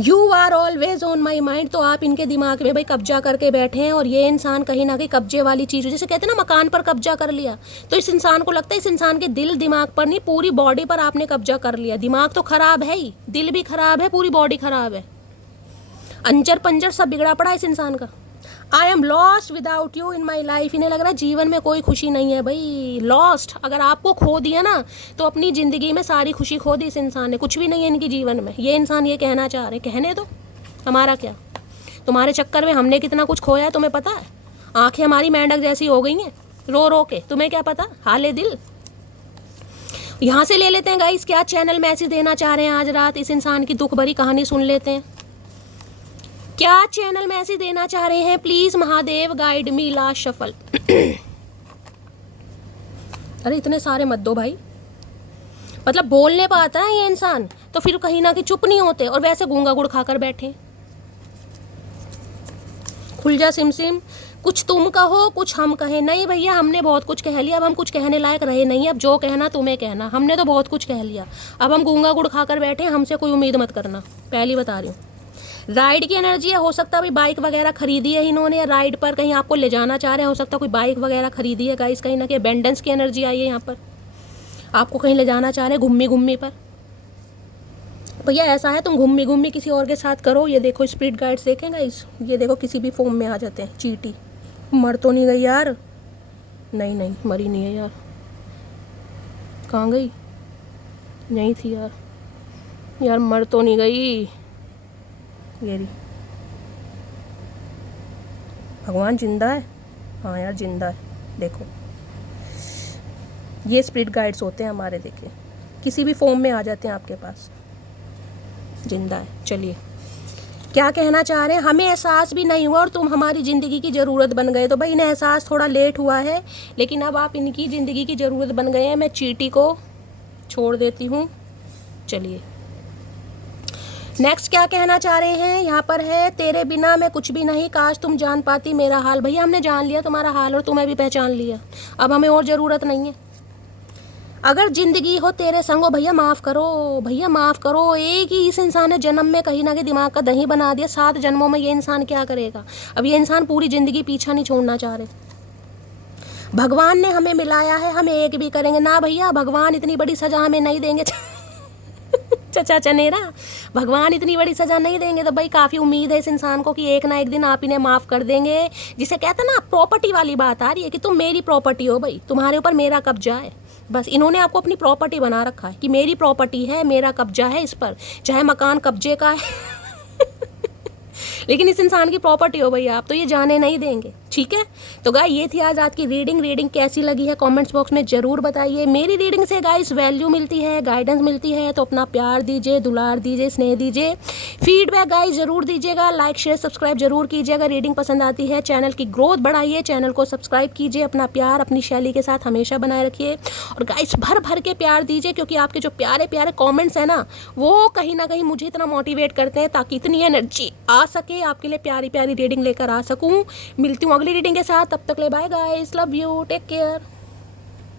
you are always on my mind. तो आप इनके दिमाग में भाई कब्जा करके बैठे हैं। और ये इंसान कहीं ना कहीं कब्जे वाली चीज़, जैसे कहते हैं ना मकान पर कब्जा कर लिया, तो इस इंसान को लगता है इस इंसान के दिल दिमाग पर नहीं, पूरी बॉडी पर आपने कब्जा कर लिया। दिमाग तो खराब है ही, दिल भी खराब है, पूरी बॉडी खराब है, अंजर पंजर सब बिगड़ा पड़ा इस इंसान का। I am lost without you in my life. इन्हें लग रहा है जीवन में कोई खुशी नहीं है भाई, लॉस्ट। अगर आपको खो दिया ना तो अपनी ज़िंदगी में सारी खुशी खो दी इस इंसान ने, कुछ भी नहीं है इनकी जीवन में। ये इंसान ये कहना चाह रहे हैं, कहने दो, हमारा क्या। तुम्हारे चक्कर में हमने कितना कुछ खोया है तुम्हें पता है? आंखें हमारी मेंढक जैसी हो गई हैं रो रो के, तुम्हें क्या पता हाले दिल। यहाँ से ले लेते हैं गाइस, क्या चैनल मैसेज देना चाह रहे हैं आज रात? इस इंसान की दुख भरी कहानी सुन लेते हैं। क्या चैनल मैसेज देना चाह रहे हैं? Please Mahadev guide me last shuffle. अरे इतने सारे मत दो भाई, मतलब बोलने पर आता है ये इंसान तो फिर कहीं ना कहीं चुप नहीं होते, और वैसे गूंगा गुड़ खाकर बैठे। खुल जा सिम सिम, कुछ तुम कहो कुछ हम कहें। नहीं भैया हमने बहुत कुछ कह लिया, अब हम कुछ कहने लायक रहे नहीं। अब जो कहना तुम्हें कहना, हमने तो बहुत कुछ कह लिया, अब हम गूंगा गुड़ खाकर बैठे। हमसे कोई उम्मीद मत करना, पहली बता रही हूँ। राइड की एनर्जी है, हो सकता है भाई बाइक वगैरह खरीदी है इन्होंने, या राइड पर कहीं आपको ले जाना चाह रहे हैं, हो सकता है कोई बाइक वगैरह खरीदी है गाइस। कहीं ना कहीं अबंडेंस की एनर्जी आई है यहाँ पर, आपको कहीं ले जाना चाह रहे हैं घूमी घूमी पर। भैया ऐसा है तुम घूमी घूमी किसी और के साथ करो। ये देखो स्पिरिट गाइड्स देखें गाइस, ये देखो किसी भी फॉर्म में आ जाते हैं। चींटी मर तो नहीं गई यार? नहीं नहीं मरी नहीं है यार, कहाँ गई? नहीं थी यार, यार मर तो नहीं गई। ये रही, भगवान जिंदा है। हाँ यार जिंदा है, देखो ये स्पिरिट गाइड्स होते हैं हमारे, देखिए किसी भी फॉर्म में आ जाते हैं आपके पास, जिंदा है। चलिए क्या कहना चाह रहे हैं? हमें एहसास भी नहीं हुआ और तुम हमारी ज़िंदगी की ज़रूरत बन गए। तो भाई इन्हें एहसास थोड़ा लेट हुआ है, लेकिन अब आप इनकी ज़िंदगी की ज़रूरत बन गए हैं। मैं चींटी को छोड़ देती हूँ। चलिए नेक्स्ट क्या कहना चाह रहे हैं? यहाँ पर है तेरे बिना मैं कुछ भी नहीं, काश तुम जान पाती मेरा हाल। भैया हमने जान लिया तुम्हारा हाल और तुम्हें भी पहचान लिया, अब हमें और ज़रूरत नहीं है। अगर ज़िंदगी हो तेरे संग हो, भैया माफ़ करो, भैया माफ़ करो। एक ही इस इंसान ने जन्म में कहीं ना कहीं दिमाग का दही बना दिया, 7 जन्मों में ये इंसान क्या करेगा? अब ये इंसान पूरी ज़िंदगी पीछा नहीं छोड़ना चाह रहे। भगवान ने हमें मिलाया है, हम एक भी करेंगे ना भैया, भगवान इतनी बड़ी सज़ा हमें नहीं देंगे। चचा चनेरा, भगवान इतनी बड़ी सज़ा नहीं देंगे। तो भाई काफ़ी उम्मीद है इस इंसान को कि एक ना एक दिन आप इन्हें माफ़ कर देंगे। जिसे कहते हैं ना प्रॉपर्टी वाली बात आ रही है कि तुम मेरी प्रॉपर्टी हो भाई, तुम्हारे ऊपर मेरा कब्जा है। बस इन्होंने आपको अपनी प्रॉपर्टी बना रखा है कि मेरी प्रॉपर्टी है, मेरा कब्जा है इस पर, चाहे मकान कब्जे का है। लेकिन इस इंसान की प्रॉपर्टी हो भाई आप, तो ये जाने नहीं देंगे। ठीक है। तो गाइस ये थी आज रात की रीडिंग कैसी लगी है कमेंट्स बॉक्स में ज़रूर बताइए। मेरी रीडिंग से गाइस वैल्यू मिलती है, गाइडेंस मिलती है, तो अपना प्यार दीजिए, दुलार दीजिए, स्नेह दीजिए, फीडबैक गाइस ज़रूर दीजिएगा, लाइक शेयर सब्सक्राइब जरूर कीजिएगा। रीडिंग पसंद आती है चैनल की ग्रोथ बढ़ाइए, चैनल को सब्सक्राइब कीजिए, अपना प्यार अपनी शैली के साथ हमेशा बनाए रखिए और गाइस भर भर के प्यार दीजिए, क्योंकि आपके जो प्यारे प्यारे कॉमेंट्स हैं ना वो कहीं ना कहीं मुझे इतना मोटिवेट करते हैं ताकि इतनी एनर्जी आ सके, आपके लिए प्यारी प्यारी रीडिंग लेकर आ सकूँ। मिलती हूँ अगली रीडिंग के साथ, तब तक ले bye guys, love you, take care.